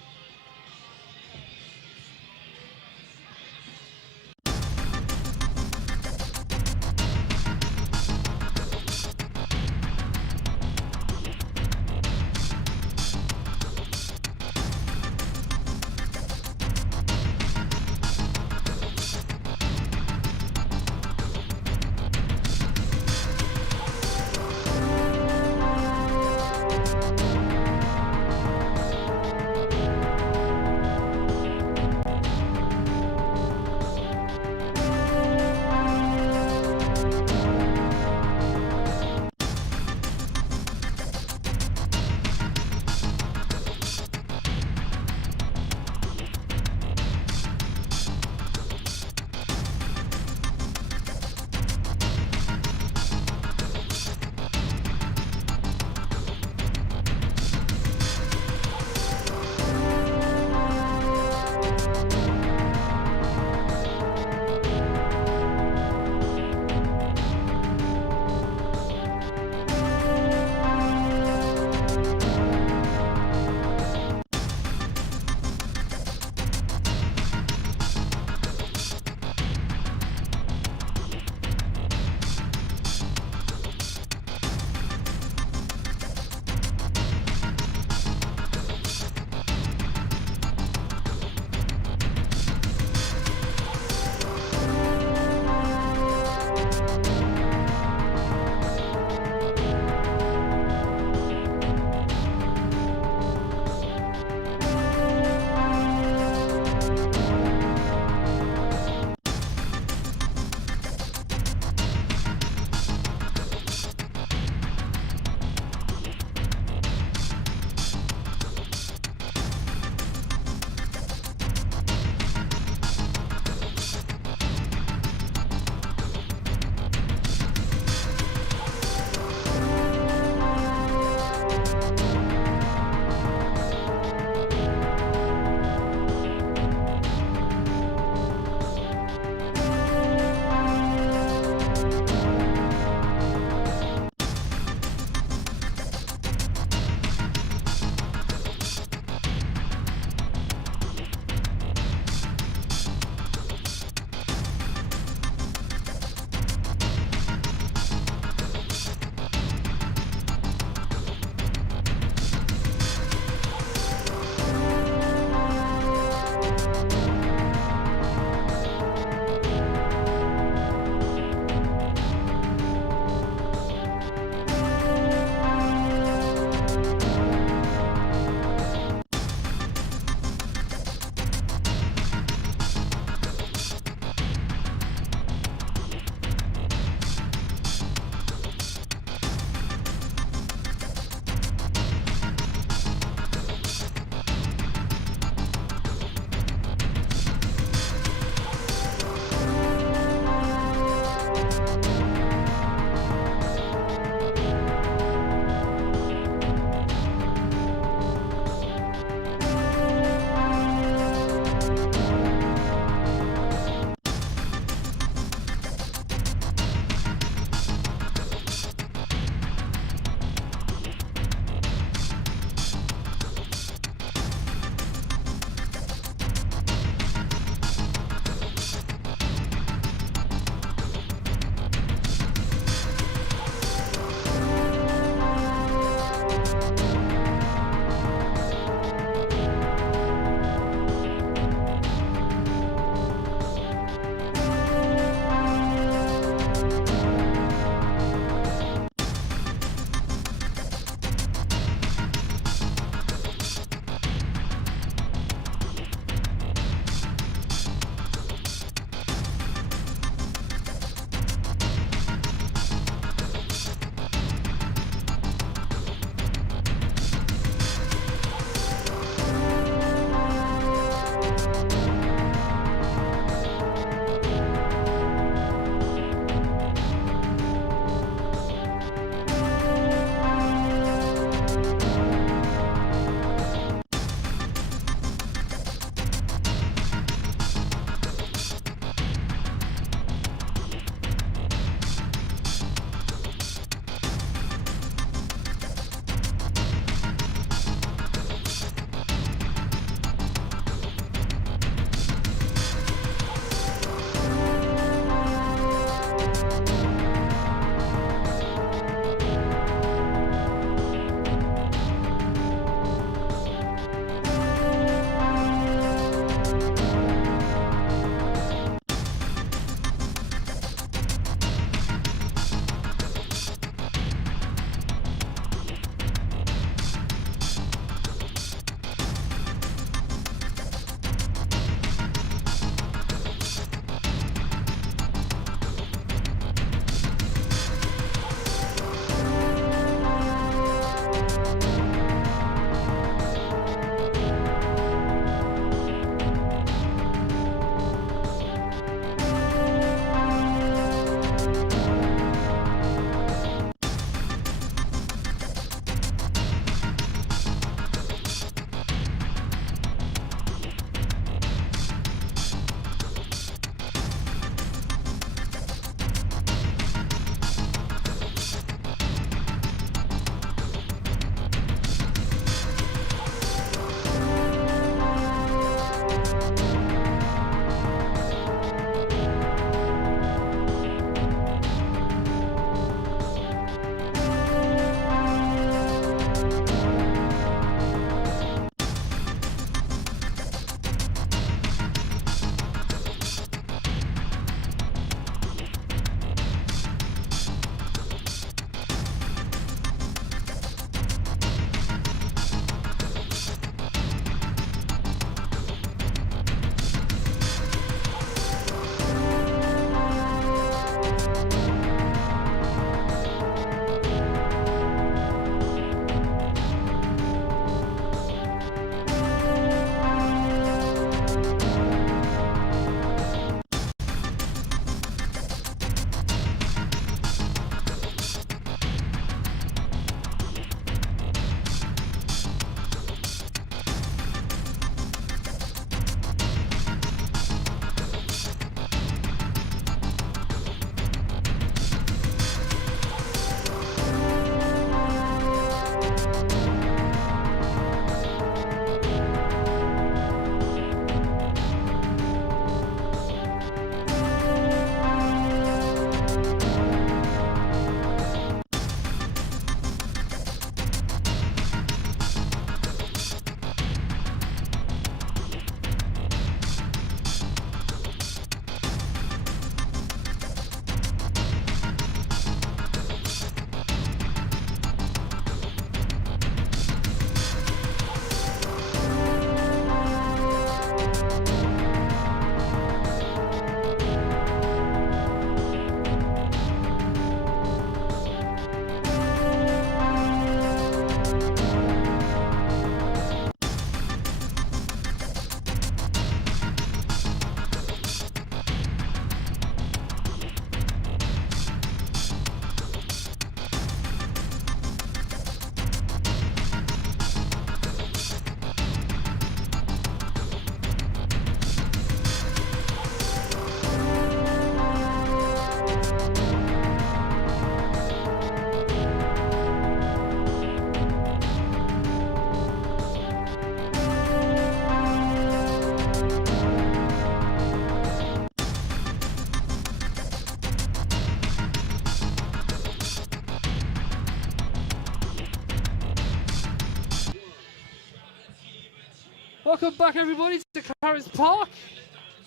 Welcome back, everybody, to Clarence Park.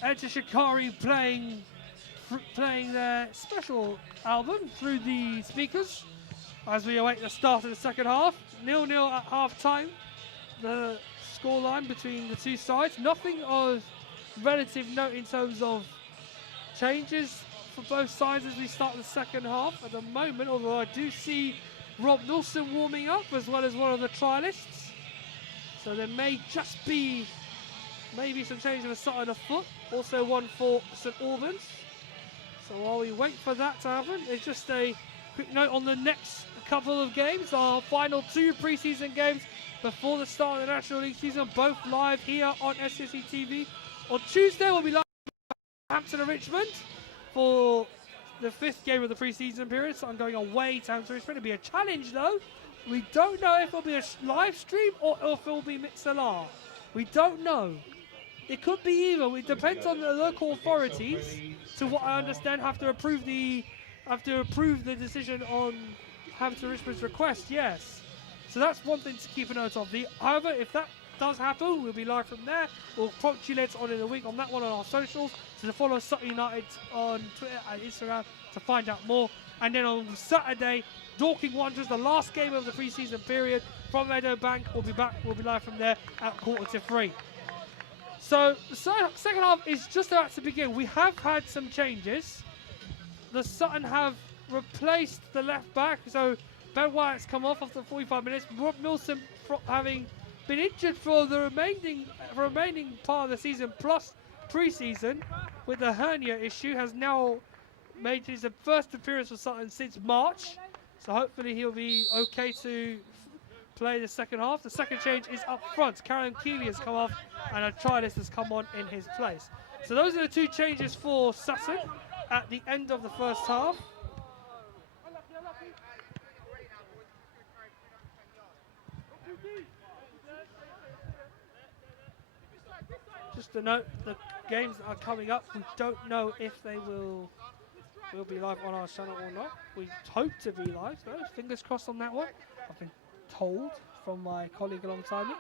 Enter Shikari playing their special album through the speakers as we await the start of the second half. 0-0 at half time. The scoreline between the two sides. Nothing of relative note in terms of changes for both sides as we start the second half at the moment, although I do see Rob Milson warming up as well as one of the trialists. So there may just be maybe some change of a Sutton afoot. Also one for St Albans. So while we wait for that to happen, it's just a quick note on the next couple of games. Our final two pre-season games before the start of the National League season, both live here on SUFCtv. On Tuesday we'll be live at Hampton and Richmond for the fifth game of the pre-season period. So I'm going away to Hampton and Richmond. It'll be a challenge though. We don't know if it'll be a live stream or if it'll be Mixlr. We don't know. It could be either. It depends on the local authorities. To what I understand, have to approve the decision on Hampton Richmond's request. Yes. So that's one thing to keep a note of. However, if that does happen, we'll be live from there. We'll prompt you later on in the week on that one on our socials. So to follow Sutton United on Twitter and Instagram to find out more. And then on Saturday, Dorking Wanderers, the last game of the pre-season period from Meadowbank. We'll be back. We'll be live from there at 2:45. So the second half is just about to begin. We have had some changes. The Sutton have replaced the left back. So Ben Wyatt's come off after 45 minutes. Rob Milson, having been injured for the remaining part of the season plus pre-season with the hernia issue, has now made his first appearance for Sutton since March. So hopefully he'll be okay to play the second half. The second change is up front. Karen Keeley has come off and a trialist has come on in his place. So those are the two changes for Sutton at the end of the first half. Just to note, the games that are coming up, we don't know if they will be live on our channel or not. We hope to be live, though. Fingers crossed on that one. I've been told from my colleague alongside me.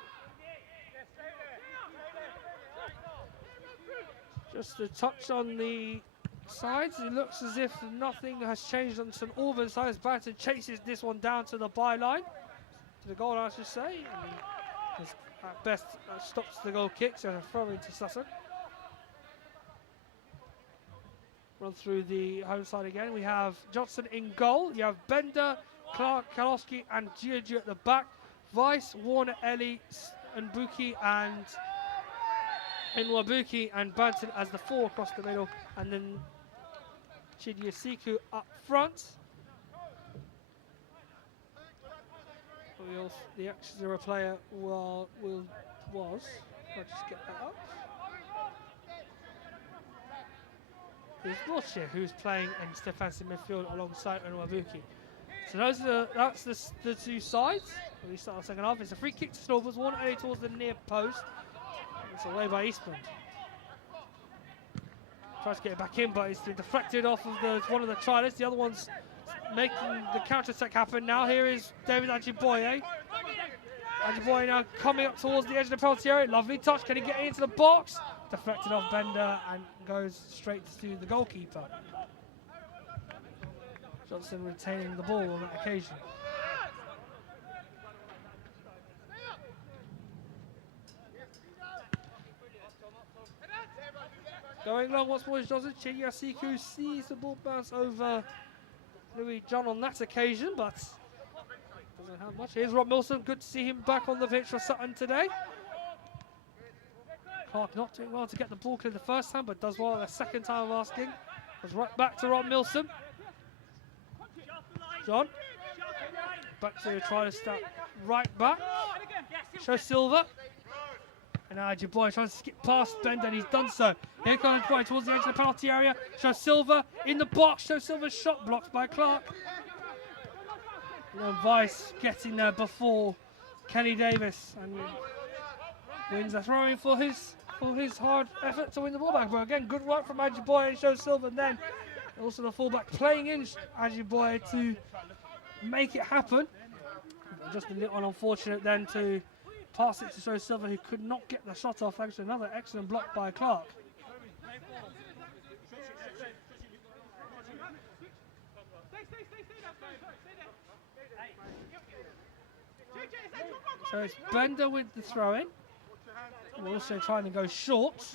Just to touch on the sides, it looks as if nothing has changed on St Albans' side. Barton chases this one down to the byline, to the goal, I should say. And at best, stops the goal kick, so a throw into Sutton. Run through the home side again. We have Johnson in goal. You have Bender, Clark, Kalowski, and Giorgio at the back. Weiss, Warner, Ellie, and Buki, and Nwabuki and Banton as the four across the middle, and then Chidiasiku up front. The extra player was. I'll just get that up. There's Wiltshire, who's playing in defensive midfield alongside Nwabuki. So that's the two sides. We start the second half. It's a free kick to Snorvers, one early towards the near post. It's away by Eastman. Tries to get it back in, but it's been deflected off of one of the trialists. The other one's making the counter-attack happen now. Here is David Ajiboye. Ajiboye now coming up towards the edge of the penalty area. Lovely touch. Can he get into the box? Deflected off Bender and goes straight to the goalkeeper. Johnson retaining the ball on that occasion. Going long once more is Johnson. Chidiasiku sees the ball bounce over Louis John on that occasion, but doesn't have much. Here's Rob Milson. Good to see him back on the pitch for Sutton today. Clark not doing well to get the ball clear the first time, but does well the second time of asking. Goes right back to Rob Milson. John. Back to try to start right back. Show Silva. And now Ajiboye tries to skip past Bender, and he's done so. Here comes Ajiboye towards the edge of the penalty area. Show Silva in the box. Show Silva's shot blocked by Clark. And Weiss getting there before Kenny Davis, and wins a throw-in for his hard effort to win the ball back. But again, good work from Ajiboye and Show Silva. And then also the fullback playing in Ajiboye to make it happen. Just a little unfortunate then to Pass it to Joe Silva, who could not get the shot off. Actually, another excellent block by Clark. So it's Bender with the throw-in. We're also trying to go short.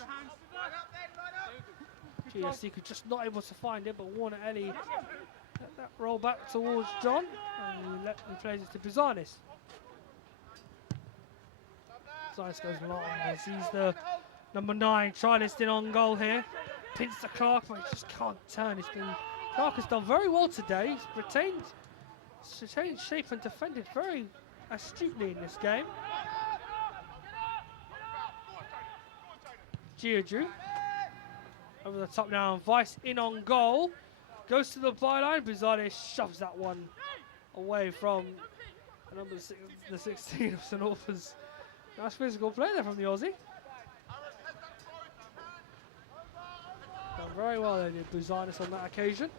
GSC just not able to find it, but Warner Ellie let that roll back towards John, and he plays it to Bizanis. Bizanis goes long as he's the number 9, Charleston on goal here. Pins to Clark, but he just can't turn. Clark has done very well today. He's retained shape and defended very astutely in this game. Giordru over the top now, and Vice in on goal. Goes to the byline. Bizarre shoves that one away from the 16 of St Albans. Nice physical play there from the Aussie. Done very well there, did Buzanis on that occasion.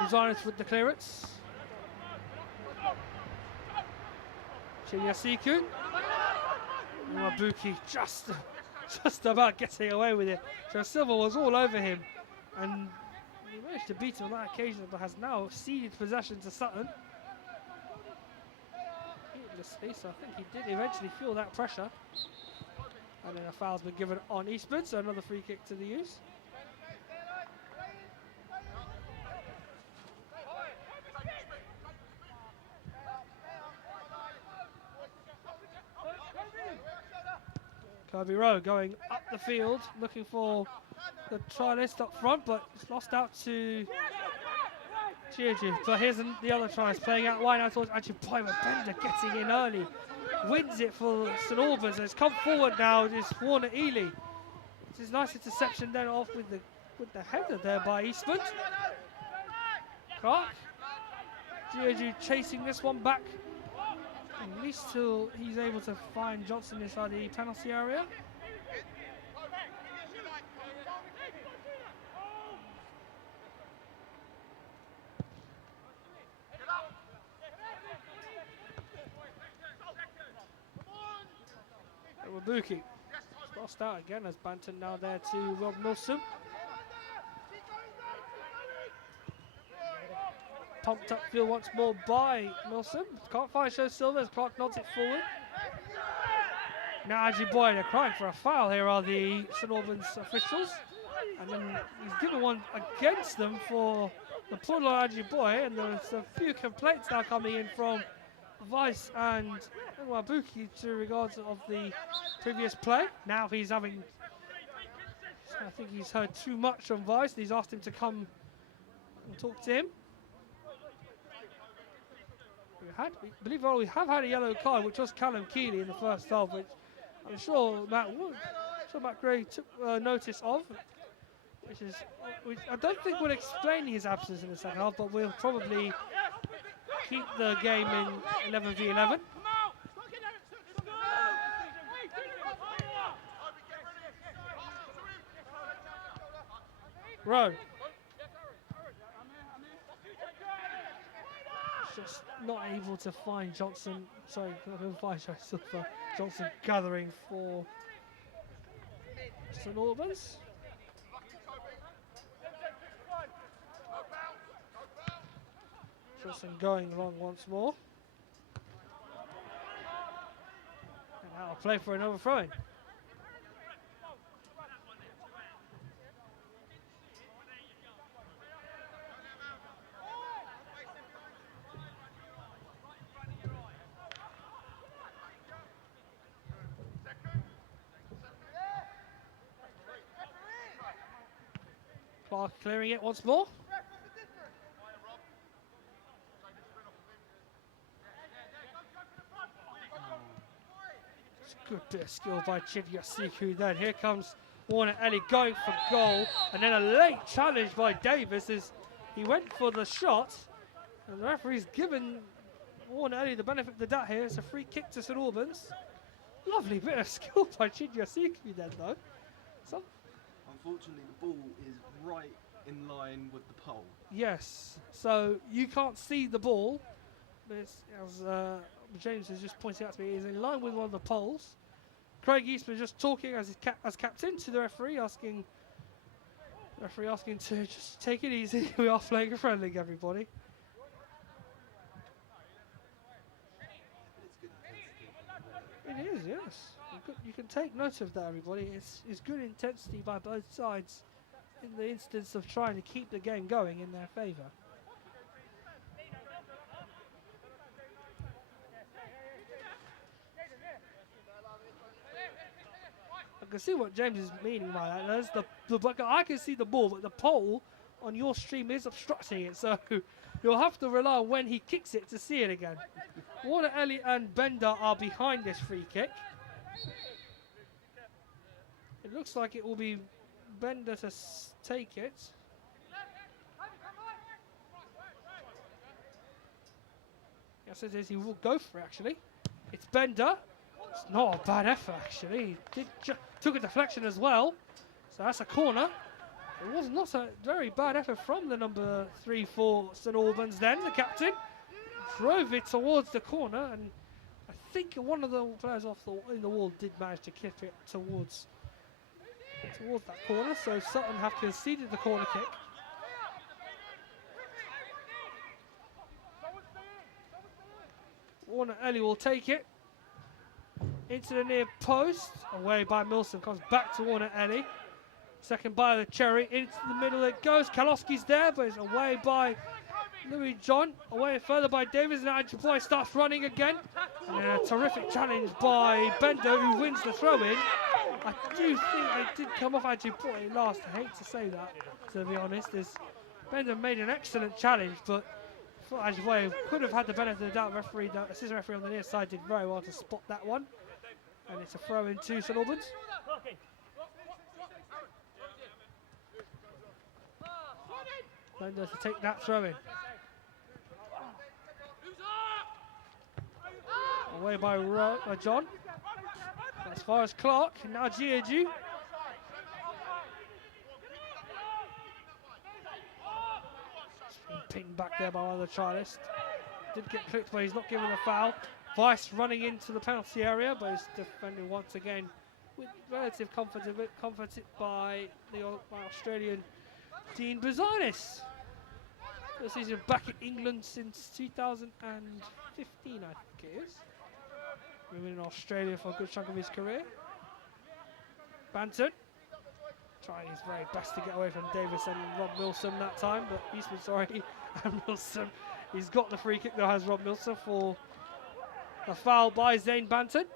Buzanis with the clearance. Chinyasiku. Mabuki just about getting away with it. Joe Silva was all over him, and he managed to beat him on that occasion, but has now ceded possession to Sutton. Needlessly, so I think he did eventually feel that pressure. And then a foul's been given on Eastman, so another free kick to the U's. Kirby Rowe going up the field, looking for the try list up front, but it's lost out to Giorgio. But here's the other tries, playing out wide now towards Andrew Boy, with Bender getting in early. Wins it for St Albans. It's come forward now, it's Warner Ely. It's a nice interception then off with the header there by Eastman. Clark. Giorgio chasing this one back. At least till he's able to find Johnson inside the penalty area. Wabuki lost out again as Banton now there to Rob Milsom. Pumped up field once more by Milsom. Can't find Joe Silva as Clark nods it forward. Now Angie Boy, they're crying for a foul here are the St Albans officials. And then he's given one against them for the pull on Angie Boy, and there's a few complaints now coming in from Vice and Wabuki to regards of the previous play. Now he's having, I think he's heard too much from Vice, and he's asked him to come and talk to him. Believe it or not, we have had a yellow card, which was Callum Keeley in the first half, which I'm sure Matt Gray took notice of, which I don't think will explain his absence in the second half, but we'll probably keep the game in 11v11. Rowe. Just not able to find Johnson. Sorry, not able to find Silva. Johnson gathering for St Albans. Johnson going long once more. And now I'll play for another throw-in. Clark clearing it once more. It's a good bit of skill by Chinyasiku then. Here comes Warner Ellie going for goal, and then a late challenge by Davis as he went for the shot, and the referee's given Warner Ellie the benefit of the doubt here. It's a free kick to St Albans. Lovely bit of skill by Shinya Suki then, though. So, Unfortunately, the ball is right in line with the pole. yes, so you can't see the ball, but it's, as James has just pointed out to me, it's in line with one of the poles. Craig Eastman just talking as as captain to the referee, asking to just take it easy. We are playing a friendly, everybody. It is, yes. You can take note of that, everybody. It's good intensity by both sides in the instance of trying to keep the game going in their favour. I can see what James is meaning by that. There's I can see the ball, but the pole on your stream is obstructing it, so you'll have to rely on when he kicks it to see it again. Warner, Ellie and Bender are behind this free kick. It looks like it will be Bender to take it. Yes, it is. He will go for it, actually. It's Bender. It's not a bad effort, actually. He took a deflection as well. So that's a corner. It was not a very bad effort from the number 3 for St Albans then. The captain drove it towards the corner, and I think one of the players in the wall did manage to kick it towards that corner. So Sutton have conceded the corner kick. Warner Ellie will take it into the near post, away by Milson, comes back to Warner Ellie. Second by the Cherry, into the middle it goes. Kalowski's there, but it's away by Louis John. Away further by Davis, and Ajiboy starts running again. And a terrific challenge by Bender, who wins the throw-in. I do think it did come off Ajiboy last. I hate to say that, to be honest. Bender made an excellent challenge, but I thought Ajiboy could have had the benefit of the doubt. The assistant referee on the near side did very well to spot that one. And it's a throw-in to St Albans. Bender to take that throw-in. Away by John. As far as Clark, now Giaju. Pinged back there by one of the trialists. Did get clipped, but he's not given a foul. Vice running into the penalty area, but he's defending once again with relative comforted by the Australian Dean Bazanis. This season back in England since 2015, I think it is. We've been in Australia for a good chunk of his career. Banton trying his very best to get away from Davis and Rob Milsom that time, but Eastman, sorry, and Milsom. He's got the free kick though, has Rob Milsom, for a foul by Zane Banton.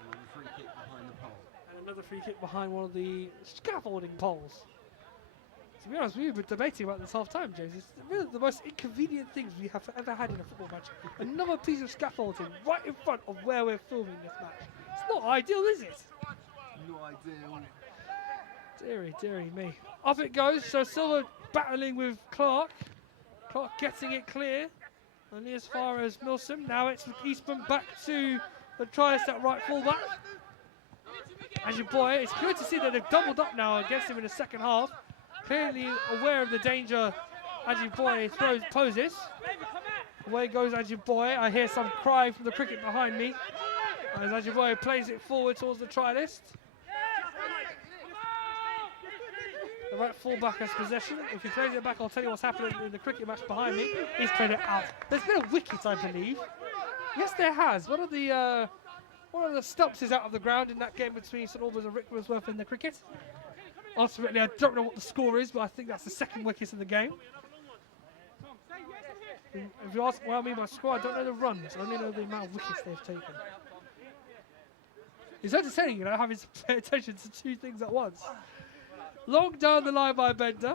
Another free kick behind the pole. And another free kick behind one of the scaffolding poles. To be honest, we've been debating about this half time, James. It's really the most inconvenient things we have ever had in a football match. Another piece of scaffolding right in front of where we're filming this match. It's not ideal, is it? Not ideal. Deary, deary me. Up it goes. So Silver battling with Clark. Clark getting it clear. Only as far as Milsom. Now it's Eastman back to the trialist at right fullback. Ajiboye, it's good to see that they've doubled up now against him in the second half. Clearly aware of the danger Ajiboye poses. Away goes Ajiboye. I hear some crying from the cricket behind me as Ajiboye plays it forward towards the trialist. The right fullback has possession. If he plays it back, I'll tell you what's happening in the cricket match behind me. He's played it out. There's been a wicket, I believe. Yes, there has. One of the stumps is out of the ground in that game between St Albans and Rickmansworth in the cricket. Ultimately, I don't know what the score is, but I think that's the second wicket in the game. If you ask what I mean by score, I don't know the runs. I only know the amount of wickets they've taken. It's entertaining, you know, having to pay attention to two things at once. Long down the line by Bender.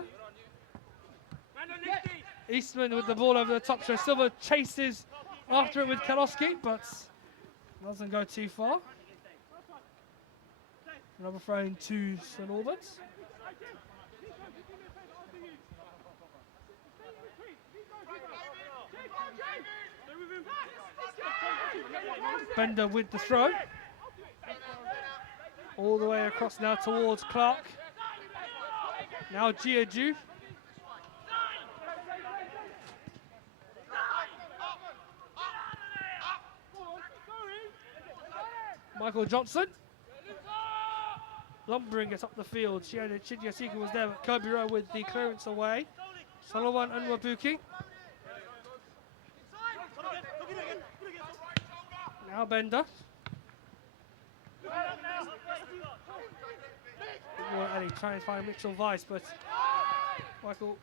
Eastman with the ball over the top. So Silver chases after it with Kalowski, but doesn't go too far. Another throw in to St Albans. Bender with the throw. All the way across now towards Clark. Now Giaju. Michael Johnson. Lumbering gets up the field. Chinyasika was there, but Kobe Rowe with the clearance away. Sullivan and Wabuki. Now Bender. Eddie trying to find Mitchell Weiss, but Michael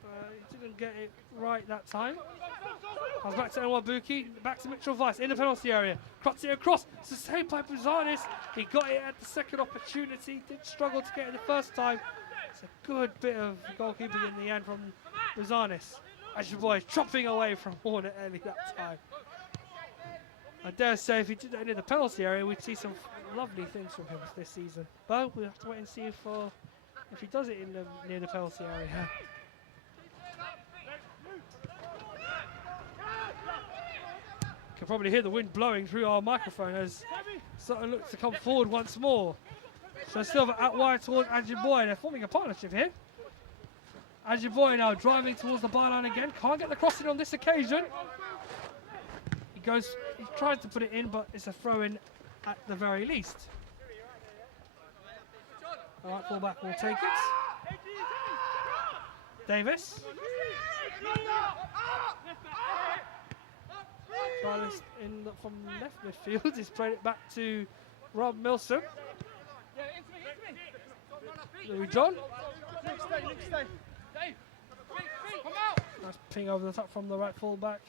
didn't get it right that time. I was back to Nwabuki, back to Mitchell Weiss in the penalty area. Crots it across, sustained by Buzanis. He got it at the second opportunity, did struggle to get it the first time. It's a good bit of goalkeeping in the end from Buzanis. As your boy is chopping away from Hornet early that time. I dare say if he did that in the penalty area, we'd see some lovely things from him this season. But we'll have to wait and see if he does it in near the penalty area. You can probably hear the wind blowing through our microphone as Sutton looks to come forward once more. So Silva out wide towards Ajiboye. They're forming a partnership here. Ajiboye now driving towards the byline again. Can't get the crossing on this occasion. He tries to put it in, but it's a throw-in at the very least. All right, fullback will take it. Davis. Charles from left midfield. He's played it back to Rob Milsom. Louis John. Nice ping over the top from the right fullback.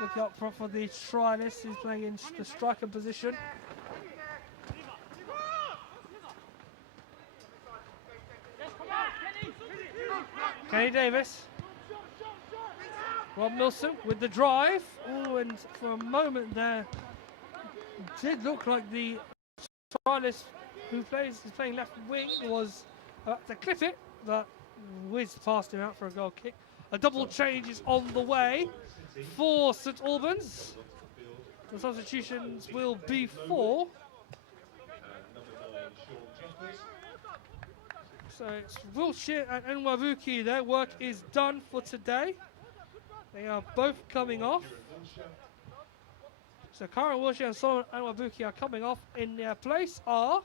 Looking up front for the trialist. He's playing in the striker position. Kenny Davis. Rob Milsom with the drive. Oh, and for a moment there, it did look like the trialist who is playing left wing was about to clip it, but whizzed past him out for a goal kick. A double change is on the way for St Albans. The substitutions will be for. So it's Wiltshire and Nwabuki. Their work is done for today. They are both coming off. So Karen Wiltshire and Solomon Nwabuki are coming off. In their place are.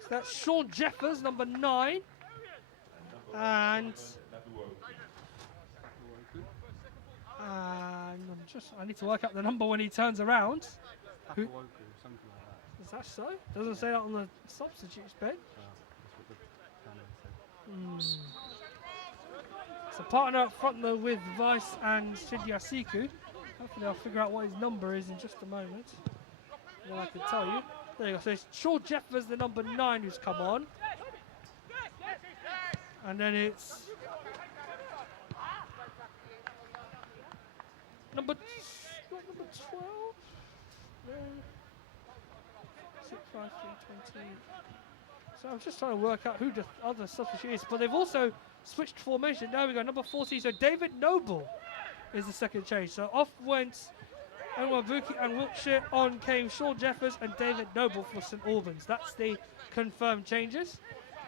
So that's Sean Jeffers, number 9. And I need to work out the number when he turns around. Is that so? Doesn't say that on the substitutes bit. It's a partner up front though with Vice and Shidi Asiku. Hopefully I'll figure out what his number is in just a moment. Then I can tell you. There you go. So it's Shaw Jeffers, the number 9, who's come on. And then it's number 12. No. 6, 5, 3, 20. So I'm just trying to work out who the other substitute is. But they've also switched formation. There we go, number 14. So David Noble is the second change. So off went Nwabuki and Wiltshire. On came Sean Jeffers and David Noble for St Albans. That's the confirmed changes.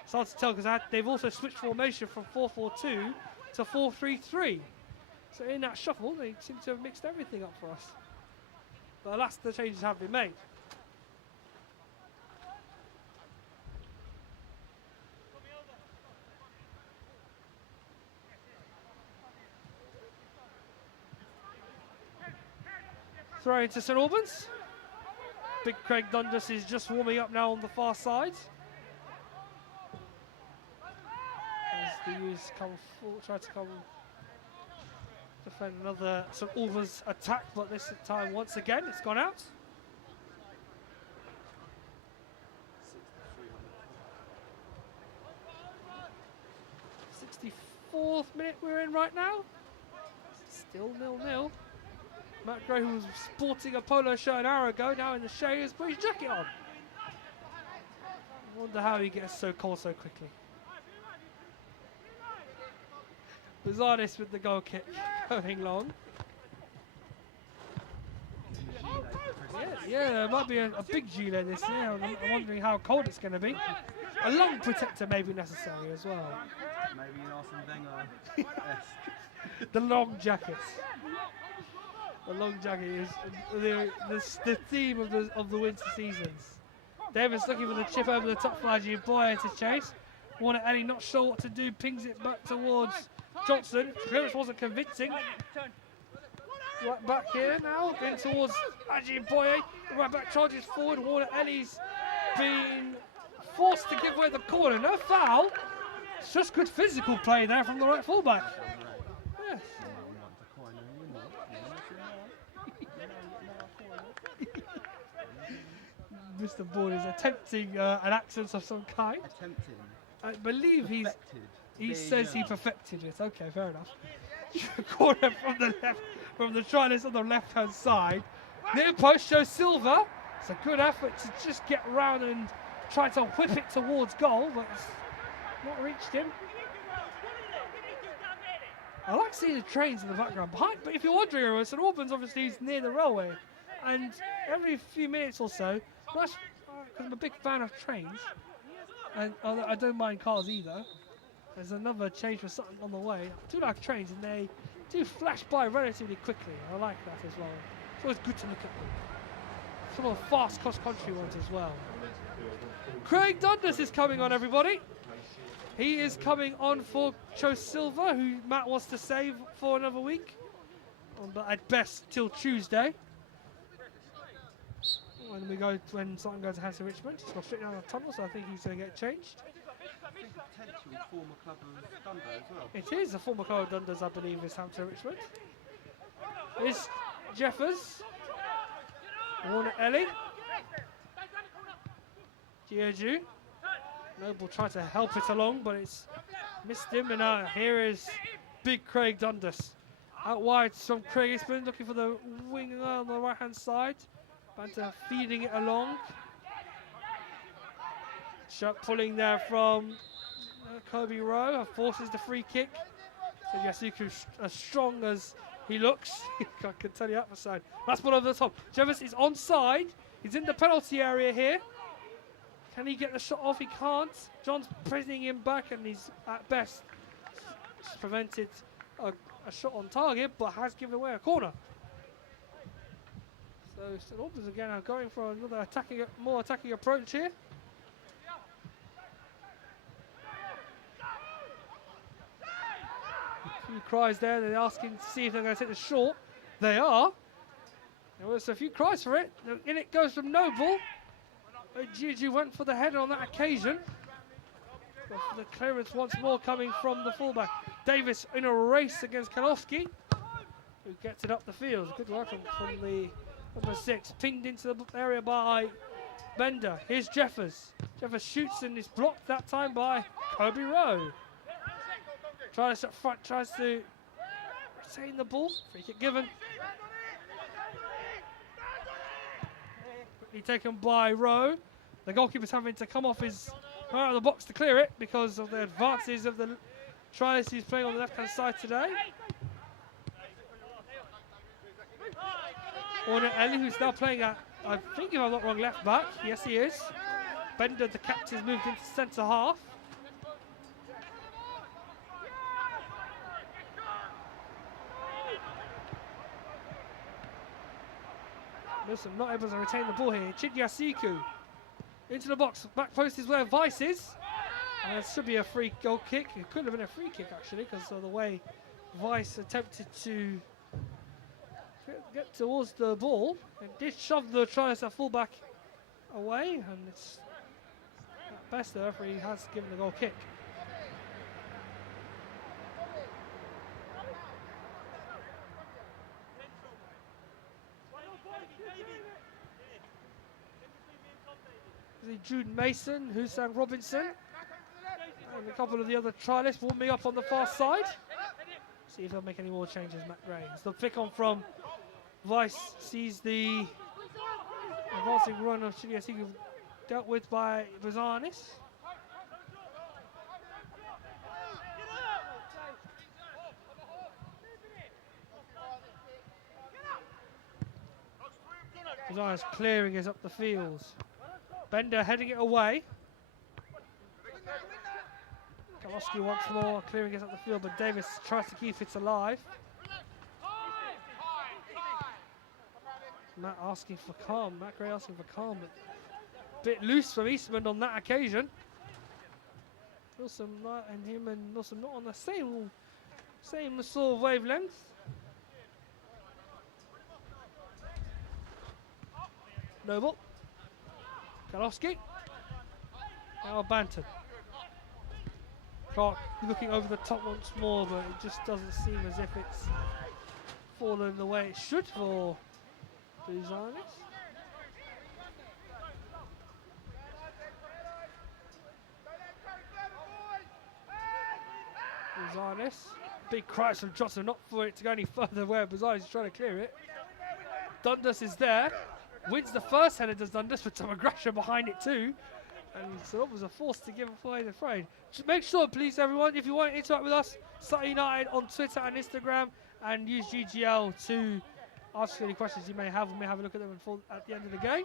It's hard to tell because they've also switched formation from 4-4-2 to 4-3-3. So in that shuffle, they seem to have mixed everything up for us. But alas, the changes have been made. Throw into St Albans. Big Craig Dundas is just warming up now on the far side. As the U's try to come defend another St Albans attack, but this time once again it's gone out. 64th minute we're in right now. Still 0-0. Matt Gray, who was sporting a polo shirt an hour ago, now in the shade, has put his jacket on. I wonder how he gets so cold so quickly. Buzanis with the goal kick, going long. Yeah, there might be a big Gila this year. I'm wondering how cold it's going to be. A lung protector may be necessary as well. Maybe an Arsene Wenger. The long jackets. The long jacket is the theme of the winter seasons. Davis looking for the chip over the top for Ajay Boye to chase. Warner Ellie not sure what to do, pings it back towards Johnson. Clearance wasn't convincing. Right back here now, going towards Ajay Boye. Right back charges forward. Warner Ellie's been forced to give away the corner. No foul. It's just good physical play there from the right fullback. Yes. Mr. Bourne is attempting an accent of some kind. Attempting. I believe he There says you he go. perfected it. Okay, fair enough. Corner from the left, from the try-list on the left-hand side. Near post shows Silva. It's a good effort to just get around and try to whip it towards goal, but it's not reached him. I like seeing the trains in the background behind, but if you're wondering, St Albans obviously is near the railway, and every few minutes or so, because I'm a big fan of trains, and I don't mind cars either. There's another change for something on the way. I do like trains, and they do flash by relatively quickly. I like that as well. It's always good to look at them. Some of the fast cross-country ones as well. Craig Dundas is coming on, everybody. He is coming on for Cho Silva, who Matt wants to save for another week, but at best till Tuesday. When something goes to Hanson Richmond, he's gone straight down the tunnel, so I think he's going to get changed. Potential former club of Thunder as well. It is a former club of Dundas, I believe, is Hampton Richmond. It's Jeffers, Warner Ellie, Giorgio. Noble tried to help it along, but it's missed him. And here is big Craig Dundas. Out wide from Craig Eastman, looking for the winger on the right-hand side. Banter feeding it along. Shot pulling there from Kobe Rowe, forces the free kick. So Yasuku, as strong as he looks, I can tell you that for side. That's one over the top. Jeffers is onside. He's in the penalty area here. Can he get the shot off? He can't. John's pressing him back, and he's at best prevented a shot on target, but has given away a corner. So St Albans again are going for another more attacking approach here. A few cries there. They're asking to see if they're going to take the short. They are. There was a few cries for it. In it goes from Noble. Juju went for the header on that occasion. But the clearance once more coming from the fullback. Davis in a race against Kalowski, who gets it up the field. Good work from the number 6. Pinged into the area by Bender. Here's Jeffers. Jeffers shoots and is blocked that time by Kobe Rowe. Tries up front, tries to retain the ball. Free kick given. Quickly taken by Rowe. The goalkeeper's having to come off his out of the box to clear it because of the advances of the tries he's playing on the left-hand side today. Warner Ellie, who's now playing at, I think if I'm not wrong, left back. Yes, he is. Bender, the captain's moved into centre half. Listen, not able to retain the ball here. Chidyasiku into the box. Back post is where Vice is. And it should be a free goal kick. It could have been a free kick actually, because of the way Vice attempted to get towards the ball. It did shove the tries fullback away, and it's at best the referee has given the goal kick. Jude Mason, Hussein Robinson, and a couple of the other trialists warming up on the far side. See if they'll make any more changes, Matt Graves. The pick on from Vice sees the advancing run of Chidyasiku dealt with by Bazanis. Rosales clearing is up the field. Bender heading it away. Kalowski once more, clearing is up the field, but Davis tries to keep it alive. Matt asking for calm, Matt Gray asking for calm, but a bit loose from Eastman on that occasion. Milsom and him and Milsom not on the same sort of wavelength. Noble. Kalowski. Now Banton. Clark looking over the top once more, but it just doesn't seem as if it's fallen the way it should for Buzanis. Buzanis. Big cries from Johnson, not for it to go any further where Buzanis is trying to clear it. Dundas is there. Wins the first header, does Dundas, with some aggression behind it too. And so it was a force to give away the frame. Just make sure, please, everyone, if you want to interact with us, Sutton United on Twitter and Instagram, and use GGL to ask any questions you may have. We may have a look at them at the end of the game.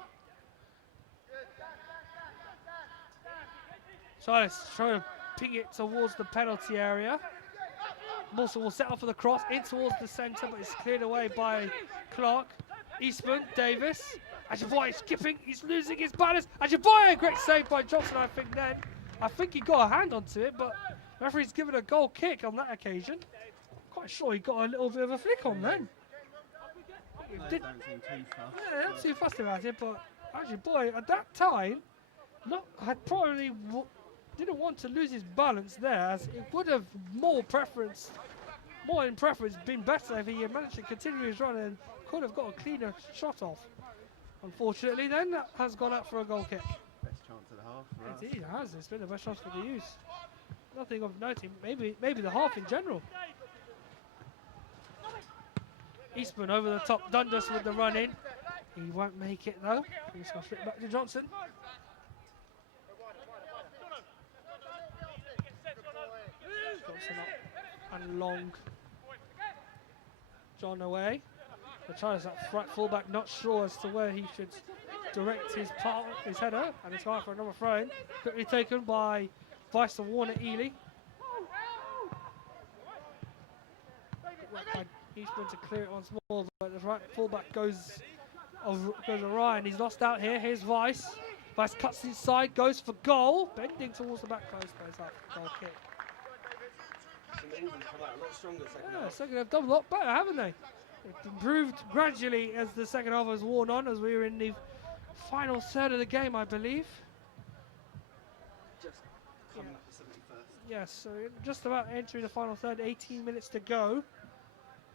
Charles trying to ping it towards the penalty area. Morrison will set up for the cross in towards the centre, but it's cleared away by Clark. Eastman, Davis. Ajiboye skipping, he's losing his balance. Ajiboye, a great save by Johnson, I think then. I think he got a hand onto it, but the referee's given a goal kick on that occasion. Quite sure he got a little bit of a flick on then. Don't seem too fussed. Yeah, not too fussed about it, but Ajiboye at that time, had probably didn't want to lose his balance there, as it would have more in preference, been better if he had managed to continue his run and could have got a cleaner shot off. Unfortunately, then, that has gone out for a goal kick. Best chance of the half for us. Indeed, it has. It's been the best chance for the use. Nothing of noting. Maybe the half in general. Eastman over the top. Dundas with the run in. He won't make it though. He's going straight back to Johnson. Johnson up and long. John away. The tries that right fullback, not sure as to where he should direct his header, and it's going for another throw in. Quickly taken by Vice and Warner Ely. By Eastman to clear it once more, but the right fullback goes awry, and he's lost out here. Here's Vice. Vice cuts inside, goes for goal, bending towards the back post, but it's out for goal kick. Come out a lot stronger second half. Second half done a lot better, haven't they? It improved gradually as the second half has worn on, as we were in the final third of the game, I believe. Just coming up to 71st. Yes, so just about entering the final third, 18 minutes to go.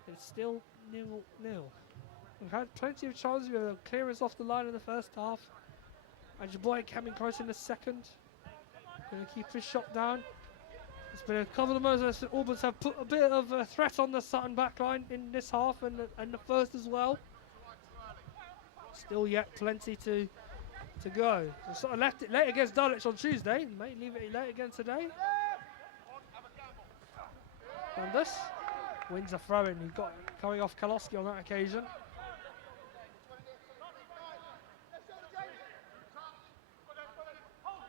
It's still 0-0. We've had plenty of chances. We have a clearance off the line in the first half. Ajiboye coming close in the second. Going to keep his shot down. It's been a couple of moments that Albans have put a bit of a threat on the Sutton backline in this half and the first as well. Still yet plenty to go. So Sutton left it late against Dulwich on Tuesday. May leave it late again today. Dundas wins a throw-in. He got coming off Kalowski on that occasion.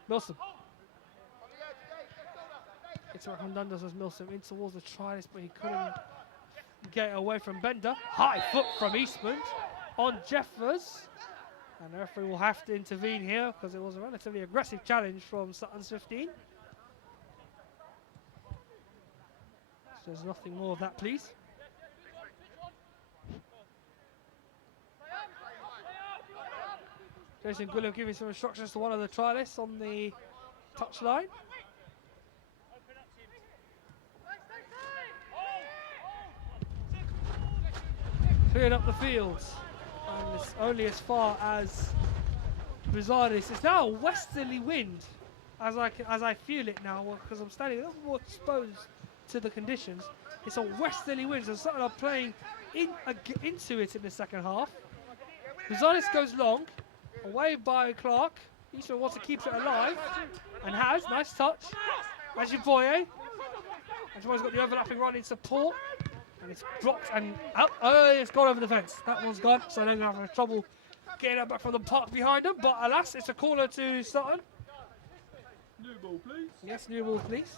Milsom. It's around from Dundas as Milsom in towards the tries, but he couldn't get away from Bender. High foot from Eastman on Jeffers. And the referee will have to intervene here because it was a relatively aggressive challenge from Sutton's 15. So there's nothing more of that, please. Jason Gullum giving some instructions to one of the trialists on the touchline. Cleared up the field, and it's only as far as Bizarris. It's now a westerly wind, as I feel it now, because I'm standing a little more exposed to the conditions. It's a westerly wind, so Sutton are playing into it in the second half. Bizarris goes long, away by Clark. Eastman wants to keep it alive, and has. Nice touch. Ajiboye. Ajiboye's got the overlapping run in support. And it's blocked and out. Oh, it's gone over the fence. That one's gone, so they're going to have trouble getting it back from the park behind them, but alas, it's a corner to Sutton. New ball, please. Yes, new ball, please.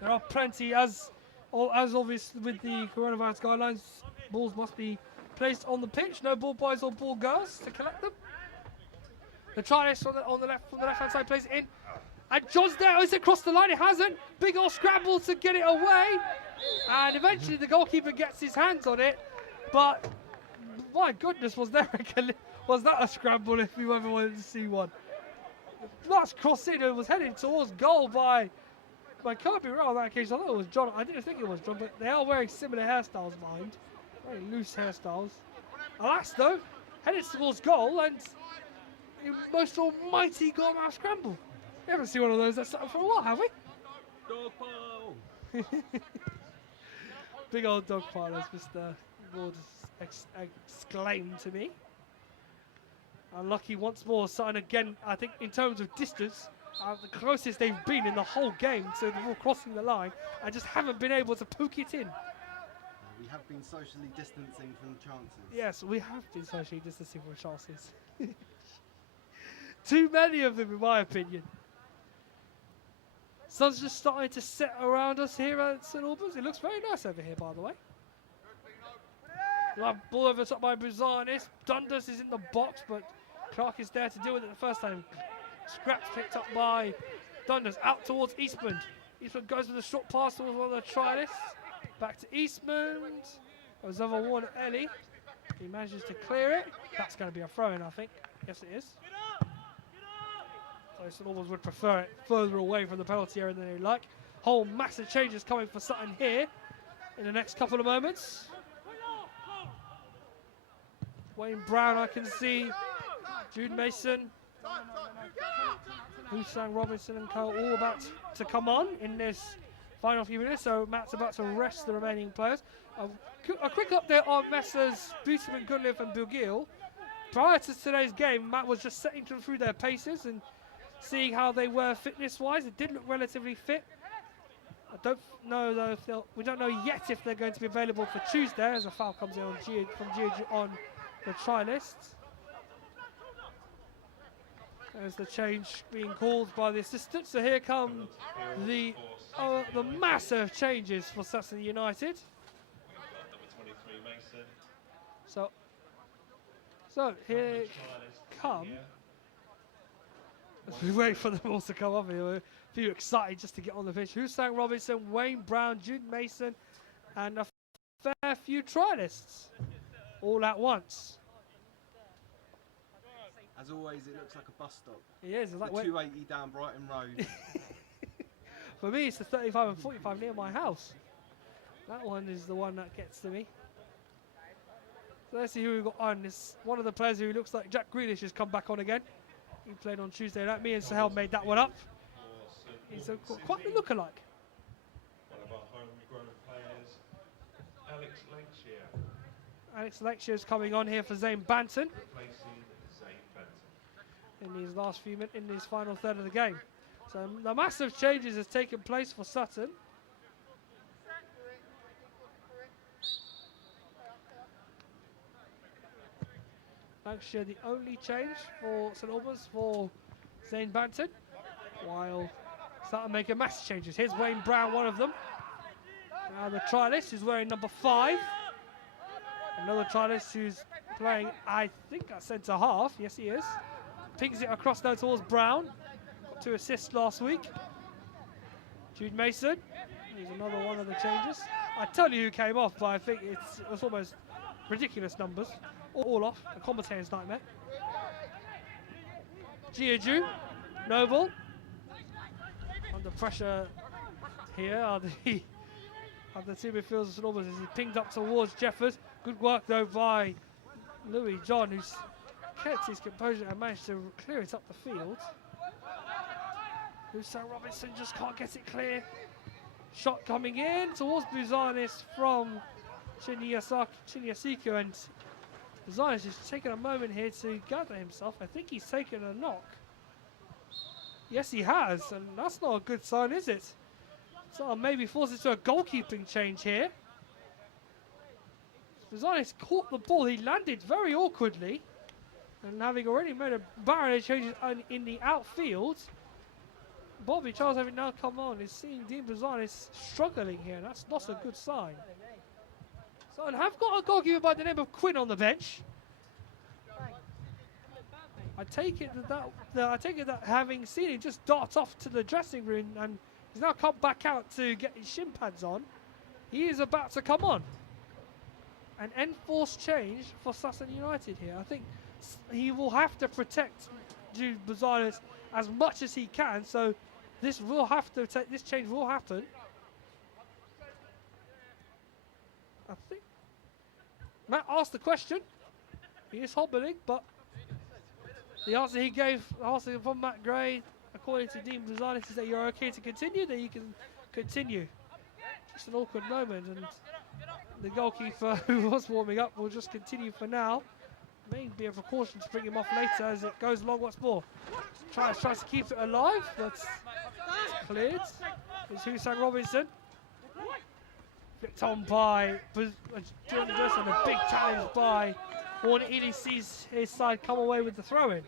There are plenty, as obvious with the coronavirus guidelines, balls must be placed on the pitch. No ball boys or ball girls to collect them. The try this on the left, from the left-hand side, plays it in. And John's there. Is it crossed the line? It hasn't. Big old scramble to get it away. And eventually the goalkeeper gets his hands on it. But my goodness, was that a scramble if you ever wanted to see one? Last cross in, it was headed towards goal by Kirby Rowe on that occasion. I thought it was John. I didn't think it was John, but they are wearing similar hairstyles behind. Very loose hairstyles. Alas, though, headed towards goal and the most almighty goalmouth scramble. We haven't seen one of those for a while, have we? Dog pile. Big old dog pile, as Mr. Ward exclaimed to me. Unlucky once more. Sutton again, I think, in terms of distance, the closest they've been in the whole game to the ball crossing the line and just haven't been able to poke it in. We have been socially distancing from the chances. Yes, we have been socially distancing from the chances. Too many of them, in my opinion. Sun's just starting to set around us here at St Albans. It looks very nice over here, by the way. Ball over the top by Buzanis. Dundas is in the box, but Clark is there to deal with it the first time. Scraps picked up by Dundas. Out towards Eastman. Eastman goes with a short pass towards one of the trialists. Back to Eastman. Goes over Warner Ellie. He manages to clear it. That's going to be a throw-in, I think. Yes, it is. So St Albans would prefer it further away from the penalty area than they like. Whole massive changes coming for Sutton here in the next couple of moments. Wayne Brown, I can see. Jude Mason. Husang Robinson and co all about to come on in this final few minutes. So Matt's about to rest the remaining players. A quick update on Messrs. Booterman, Goodliff and Bugil. Prior to today's game, Matt was just setting them through their paces and seeing how they were fitness-wise. It did look relatively fit. I don't know though if we don't know yet if they're going to be available for Tuesday, as a foul comes in on from Giorgio on the try list. There's the change being called by the assistant. So here come the massive changes for Sutton United. So here come. As we wait for them all to come up here, we're a few excited just to get on the pitch. Husang Robinson, Wayne Brown, Jude Mason, and a fair few trialists all at once. As always, it looks like a bus stop. It is. It's like the 280 down Brighton Road. For me, it's the 35 and 45 near my house. That one is the one that gets to me. So let's see who we've got on. This one of the players who looks like Jack Grealish has come back on again. He played on Tuesday night. Me and Sahel made that one up. He's quite a lookalike. One of our homegrown players, Alex Lancashire. Alex Lancashire's coming on here for Zane Banton. Replacing Zane Banton. In these last few minutes, in this final third of the game. So the massive changes has taken place for Sutton. Lancashire the only change for St Albans for Zane Banton, while Sutton making massive changes. Here's Wayne Brown, one of them. Now the trialist is wearing number 5. Another trialist who's playing, I think, at centre half. Yes, he is. Pings it across now towards Brown. Got 2 assists last week. Jude Mason. Here's another one of the changes. I tell you who came off, but I think it's almost ridiculous numbers. All off. A commentator's nightmare. Giorgio. Noble. Under pressure here are the two midfielders of St Albans as he pinged up towards Jeffers. Good work though by Louis John, who's kept his composure and managed to clear it up the field. Husang Robinson just can't get it clear. Shot coming in towards Buzanis from Chinyasiku, and Buzanis just taking a moment here to gather himself. I think he's taken a knock. Yes, he has, and that's not a good sign, is it? So maybe forced into a goalkeeping change here. Buzanis caught the ball. He landed very awkwardly. And having already made a barrier changes in the outfield, Bobby Charles having now come on is seeing Dean Brazanis struggling here. That's not a good sign. So I have got a goalkeeper by the name of Quinn on the bench. I take it that having seen him just dart off to the dressing room and he's now come back out to get his shin pads on, he is about to come on. An enforced change for Sutton United here. I think he will have to protect Jude Bazanis as much as he can, so this change will happen. I think Matt asked the question. He is hobbling, but the answer he gave, from Matt Gray, according to Dean Bazanis, is that you're okay to continue, that you can continue. Just an awkward moment, and the goalkeeper who was warming up will just continue for now. Maybe a precaution to bring him off later as it goes along once more. Tries to keep it alive, but it's cleared. It's Hussein Robinson. Flicked on by Jordan Durst, and a big challenge by Warner Ely sees his side come away with the throw-in.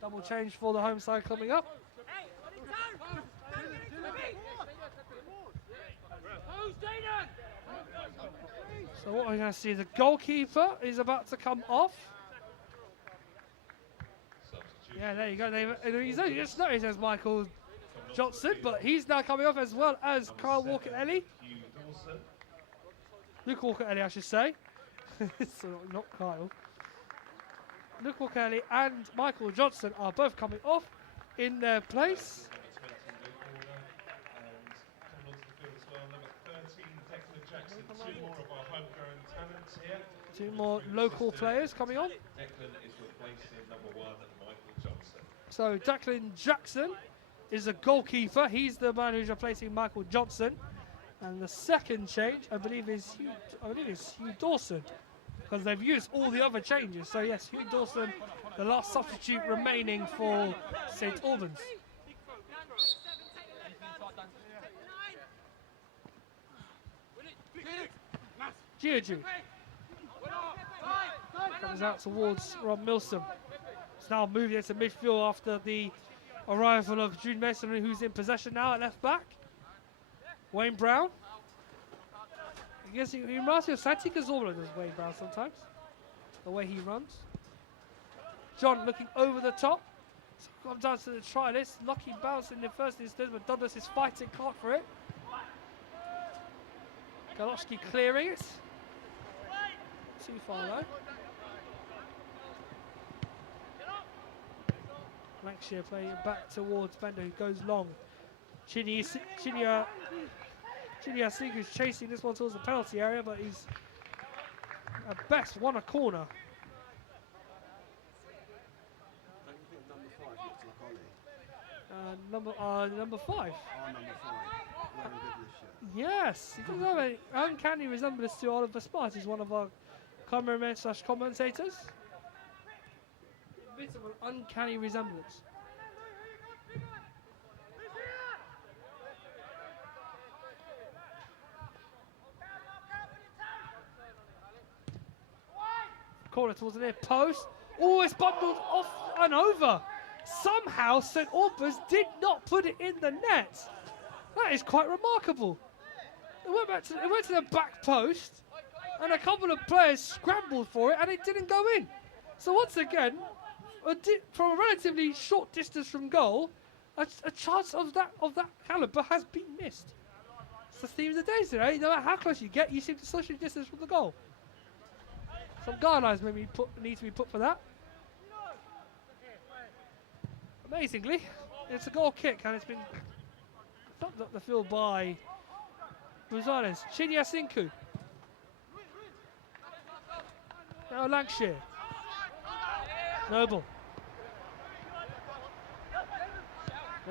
Double change for the home side coming up. So what we're going to see, the goalkeeper is about to come off. Yeah, there you go. He's only just noticed as Michael Johnson, but he's now coming off as well as Kyle Walker-Ellie. Luke Walker-Ellie, I should say. So not Kyle. Luke Walker-Ellie and Michael Johnson are both coming off in their place. Two more local players coming on. Declan is replacing number 1, Michael Johnson. So Declan Jackson is a goalkeeper. He's the man who's replacing Michael Johnson. And the second change, I believe, is Hugh Dawson, because they've used all the other changes. So yes, Hugh Dawson, the last substitute remaining for St Albans. Giorgio comes out towards Rob Milsom. It's now moving into midfield after the arrival of Jude Mason, who's in possession now at left back. Wayne Brown. I guess he reminds me of Santi Cazorla, does Wayne Brown sometimes. The way he runs. John looking over the top. So comes down to the try list. Lucky bounce in the first instance, but Douglas is fighting hard for it. Galoshki clearing it. Too far though. Lancashire playing it back towards Bender, who goes long. Chinya Singh, who's chasing this one towards the penalty area, but he's at best won a corner. Number 5. Number 5. Yes, he does have an uncanny resemblance to Oliver Smart. He's one of our cameramen / commentators. A bit of an uncanny resemblance. Corner towards the near post. Oh, it's bundled off and over. Somehow St Albans did not put it in the net. That is quite remarkable. It went to the back post, and a couple of players scrambled for it, and it didn't go in. So once again, from a relatively short distance from goal, a chance of that caliber has been missed. It's the theme of the day today. No matter how close you get, you seem to socially distance from the goal. Some guidelines maybe need to be put for that. Amazingly, it's a goal kick, and it's been thumped up the field by Buzanes. Chinya Sinku. Now Lancashire. Noble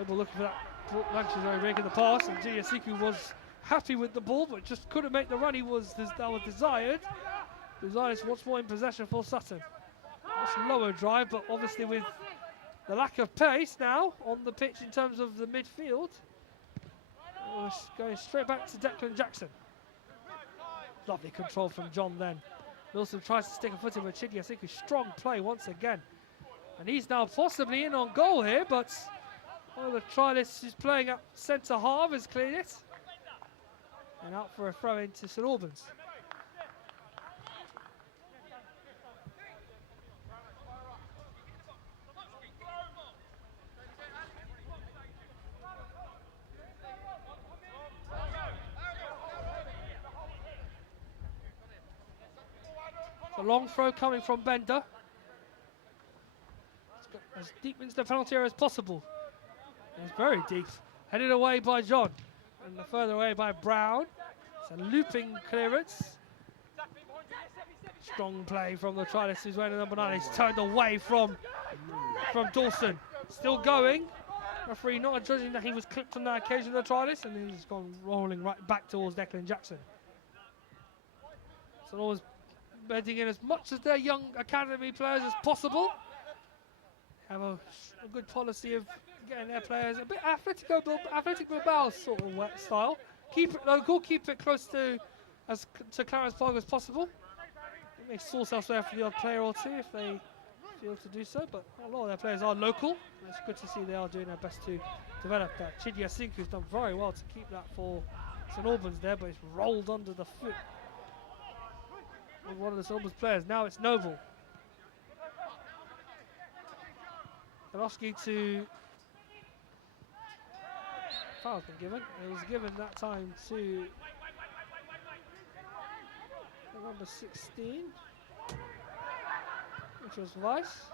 looking for that. Lancashire's already making the pass, and Chinya Sinku was happy with the ball, but just couldn't make the run that was desired. Buzanes once more in possession for Sutton. Much lower drive, but obviously with the lack of pace now on the pitch in terms of the midfield. Going straight back to Declan Jackson. Lovely control from John then. Wilson tries to stick a foot in with Chidi. I think a strong play once again. And he's now possibly in on goal here, but one of the trialists who's playing up centre half has cleared it. And out for a throw into St Albans. A long throw coming from Bender. It's got as deep into the penalty area as possible. It's very deep. Headed away by John. And further away by Brown. It's a looping clearance. Strong play from the trialist who's wearing the number 9. He's turned away from Dawson. Still going. Referee not judging that he was clipped on that occasion of the trialist, and he's gone rolling right back towards Declan Jackson. So always bedding in as much of their young academy players as possible. Have a good policy of getting their players a bit athletic Bilbao sort of style. Keep it local, keep it close to Clarence Park as possible. They may source elsewhere for the odd player or two if they feel to do so, but a lot of their players are local. It's good to see they are doing their best to develop that. Chidi Asinku's done very well to keep that for St Albans there, but it's rolled under the foot of one of the St Albans players. Now it's Noble. Kalowski to... Foul's been given. It was given that time to number 16, which was Weiss.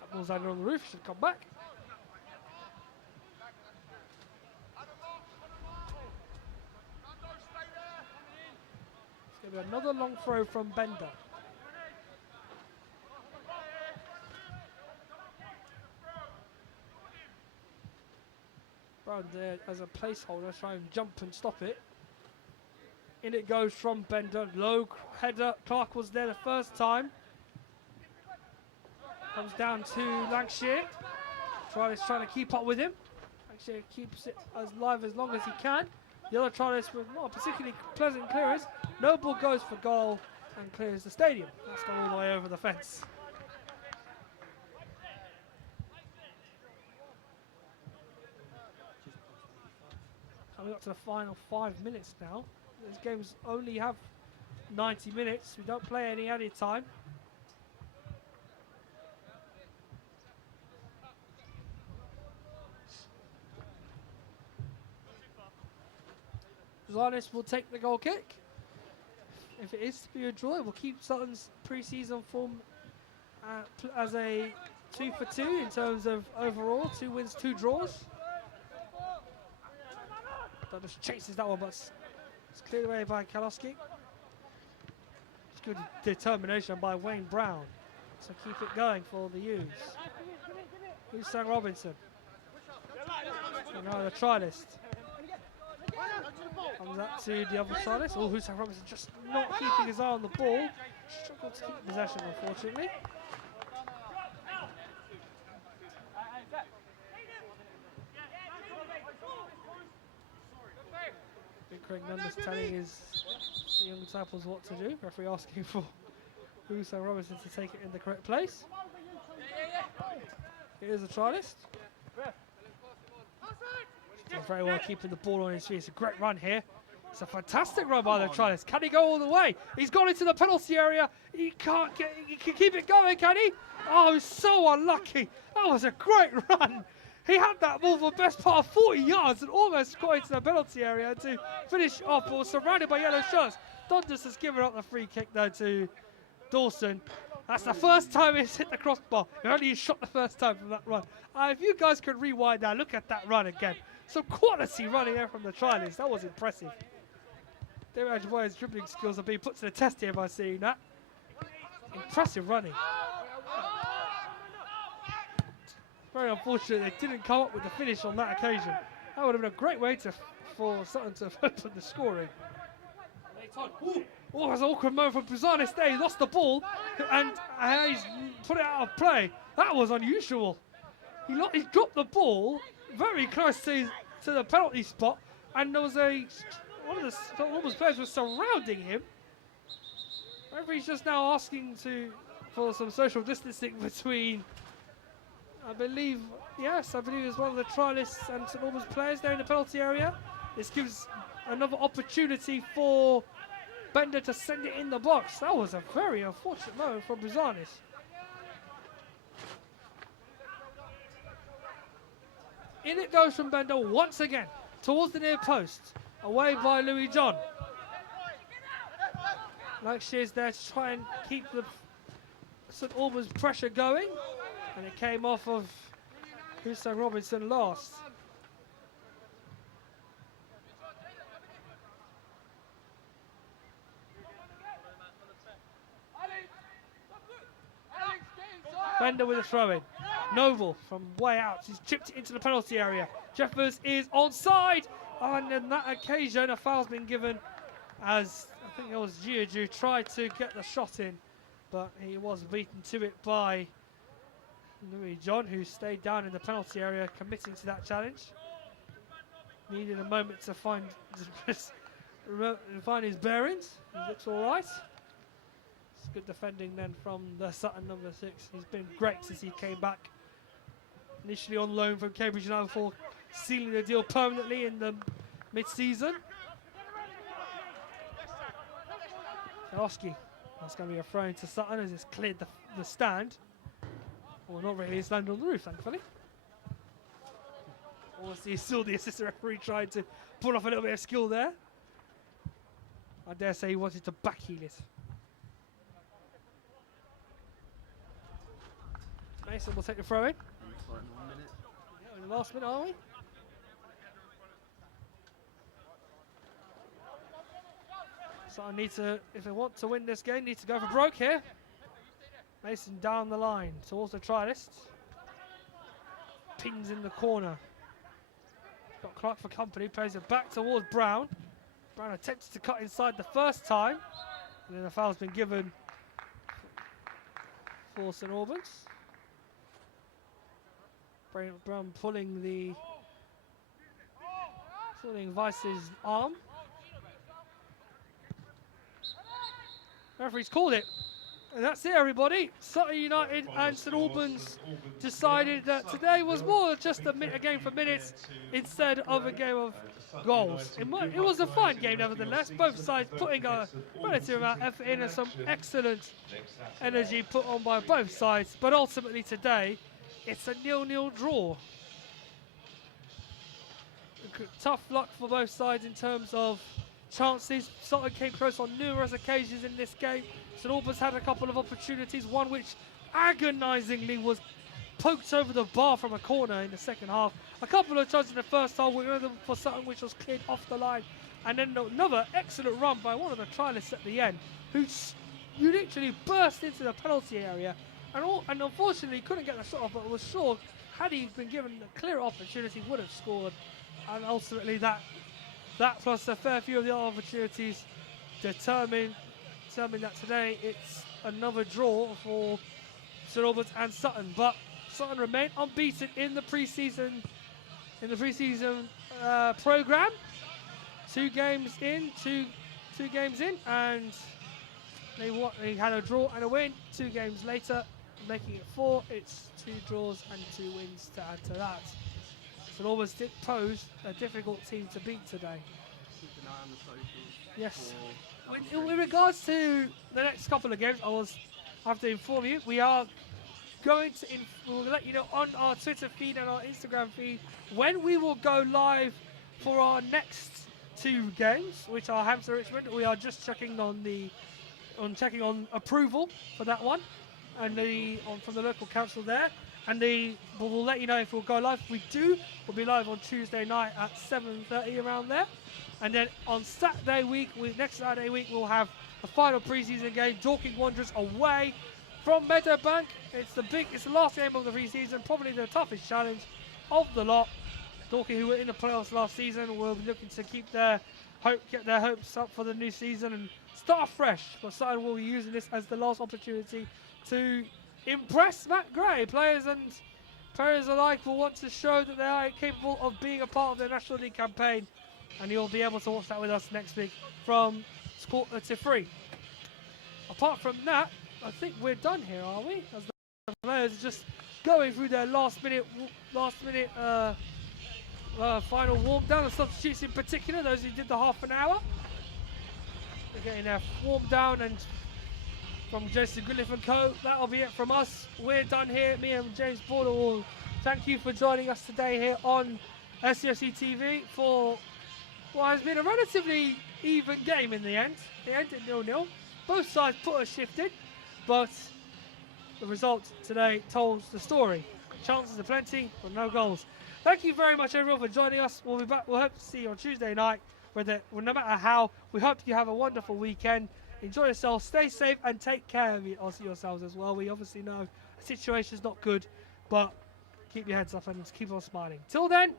That ball's landed on the roof, should come back. It's going to be another long throw from Bender. Brown there as a placeholder, try and jump and stop it. In it goes from Bender, low header. Clark was there the first time. Comes down to Lancashire. Trialist trying to keep up with him. Lancashire keeps it as live as long as he can. The other trialist with not a particularly pleasant clearance. Noble goes for goal and clears the stadium. That's gone all the way over the fence. Coming up to the final 5 minutes now. These games only have 90 minutes. We don't play any added time. Zarnes will take the goal kick. If it is to be a draw, it will keep Sutton's pre-season form as a 2 for 2 in terms of overall. 2 wins, 2 draws. That just chases that one, but it's cleared away by Kalowski. It's good determination by Wayne Brown to keep it going for the U's. Husang Robinson. And now the trialist. Comes up to the other trialist. Oh, Husang Robinson just not keeping his eye on the ball. Struggled to keep possession, unfortunately. Craig Nundas telling his young disciples what to do. Referee asking for Husang Robinson to take it in the correct place. Here's the trialist. Doing very well keeping the ball on his feet. It's a great run here. It's a fantastic run by the trialist. Can he go all the way? He's gone into the penalty area. He can't get. He can keep it going, can he? Oh, he's so unlucky. That was a great run. He had that ball for the best part of 40 yards and almost got into the penalty area to finish off, but was surrounded by yellow shirts. Dundas has given up the free kick there to Dawson. That's the first time he's hit the crossbar. He only shot the first time from that run. If you guys could rewind that, look at that run again. Some quality running there from the trialist. That was impressive. David Ajiboye's dribbling skills are being put to the test here by seeing that. Impressive running. Very unfortunate they didn't come up with the finish on that occasion. That would have been a great way for Sutton to open the scoring. Oh, that's an awkward moment from Buzanis there. He lost the ball and he's put it out of play. That was unusual. He dropped the ball very close to the penalty spot, and there was one of the St Albans players was surrounding him. Referee's just now asking for some social distancing between, I believe it's one of the trialists and St Albans players there in the penalty area. This gives another opportunity for Bender to send it in the box. That was a very unfortunate moment for Brizanis. In it goes from Bender once again towards the near post, away by Louis John. Like Shears there to try and keep the St Albans pressure going, and it came off of Hussein Robinson last. Bender with a throw-in. Noble from way out. He's chipped it into the penalty area. Jeffers is onside. And on that occasion, a foul's been given as I think it was Giorgio tried to get the shot in, but he was beaten to it by Louis John, who stayed down in the penalty area, committing to that challenge. Needed a moment to find his bearings. He looks all right. It's good defending then from the Sutton number 6. He's been great since he came back. Initially on loan from Cambridge United before sealing the deal permanently in the mid-season. Oski. That's going to be a throw into Sutton as it's cleared the stand. Well, not really, it's landed on the roof, thankfully. Obviously, you saw the assistant referee trying to pull off a little bit of skill there. I dare say he wanted to backheel it. Mason will take the throw in. In the last minute, are we? So I need to, if they want to win this game, need to go for broke here. Mason down the line towards the trialist. Pins in the corner. Got Clark for company, plays it back towards Brown. Brown attempted to cut inside the first time. And then a foul's been given for St Albans. Brown pulling Vice's arm. Referee's called it. And that's it, everybody. Sutton United and St Albans decided that today was more just a game for minutes instead of a game of goals. It was a fine game, nevertheless. Both sides putting a relative amount of effort in and some excellent energy put on by both sides. But ultimately today, it's a 0-0 draw. Tough luck for both sides in terms of chances. Sutton came close on numerous occasions in this game. St Albans had a couple of opportunities, one which agonisingly was poked over the bar from a corner in the second half. A couple of chances in the first half for Sutton, which was cleared off the line. And then another excellent run by one of the trialists at the end, who literally burst into the penalty area. And unfortunately couldn't get the shot off, but was sure, had he been given a clear opportunity, would have scored. And ultimately that plus a fair few of the other opportunities determine that today it's another draw for St Albans and Sutton. But Sutton remain unbeaten in the pre-season programme. Two games in, and they had a draw and a win. 2 games later, making it 4. It's 2 draws and 2 wins to add to that. St Albans did pose a difficult team to beat today. Keep an eye on the socials. Yes. In regards to the next couple of games, I have to inform you, we are going to, we'll let you know on our Twitter feed and our Instagram feed when we will go live for our next 2 games, which are Hampton Richmond. We are just checking on approval for that one, and from the local council there, and we'll let you know if we'll go live. If we do, we'll be live on Tuesday night at 7:30 around there. And then on next Saturday week, we'll have the final pre-season game, Dorking Wanderers away from Meadowbank. It's the last game of the pre-season, probably the toughest challenge of the lot. Dorking, who were in the playoffs last season, will be looking to get their hopes up for the new season and start fresh. But Sutton will be using this as the last opportunity to impress Matt Gray. Players alike will want to show that they are capable of being a part of their National League campaign and you'll be able to watch that with us next week from to 3. Apart from that, I think we're done here, are we? As the players are just going through their last minute final warm down. The substitutes in particular, those who did the half an hour, they're getting their warm down. And from Jason Griffith and co, that'll be it from us. We're done here. Me and James Porter will thank you for joining us today here on SUFCtv for what has been a relatively even game in the end. It ended 0-0. Both sides put a shift in, but the result today tells the story. Chances are plenty, but no goals. Thank you very much, everyone, for joining us. We'll be back. We'll hope to see you on Tuesday night. No matter how, we hope you have a wonderful weekend. Enjoy yourselves, stay safe, and take care of yourselves as well. We obviously know the situation's not good, but keep your heads up and keep on smiling. Till then,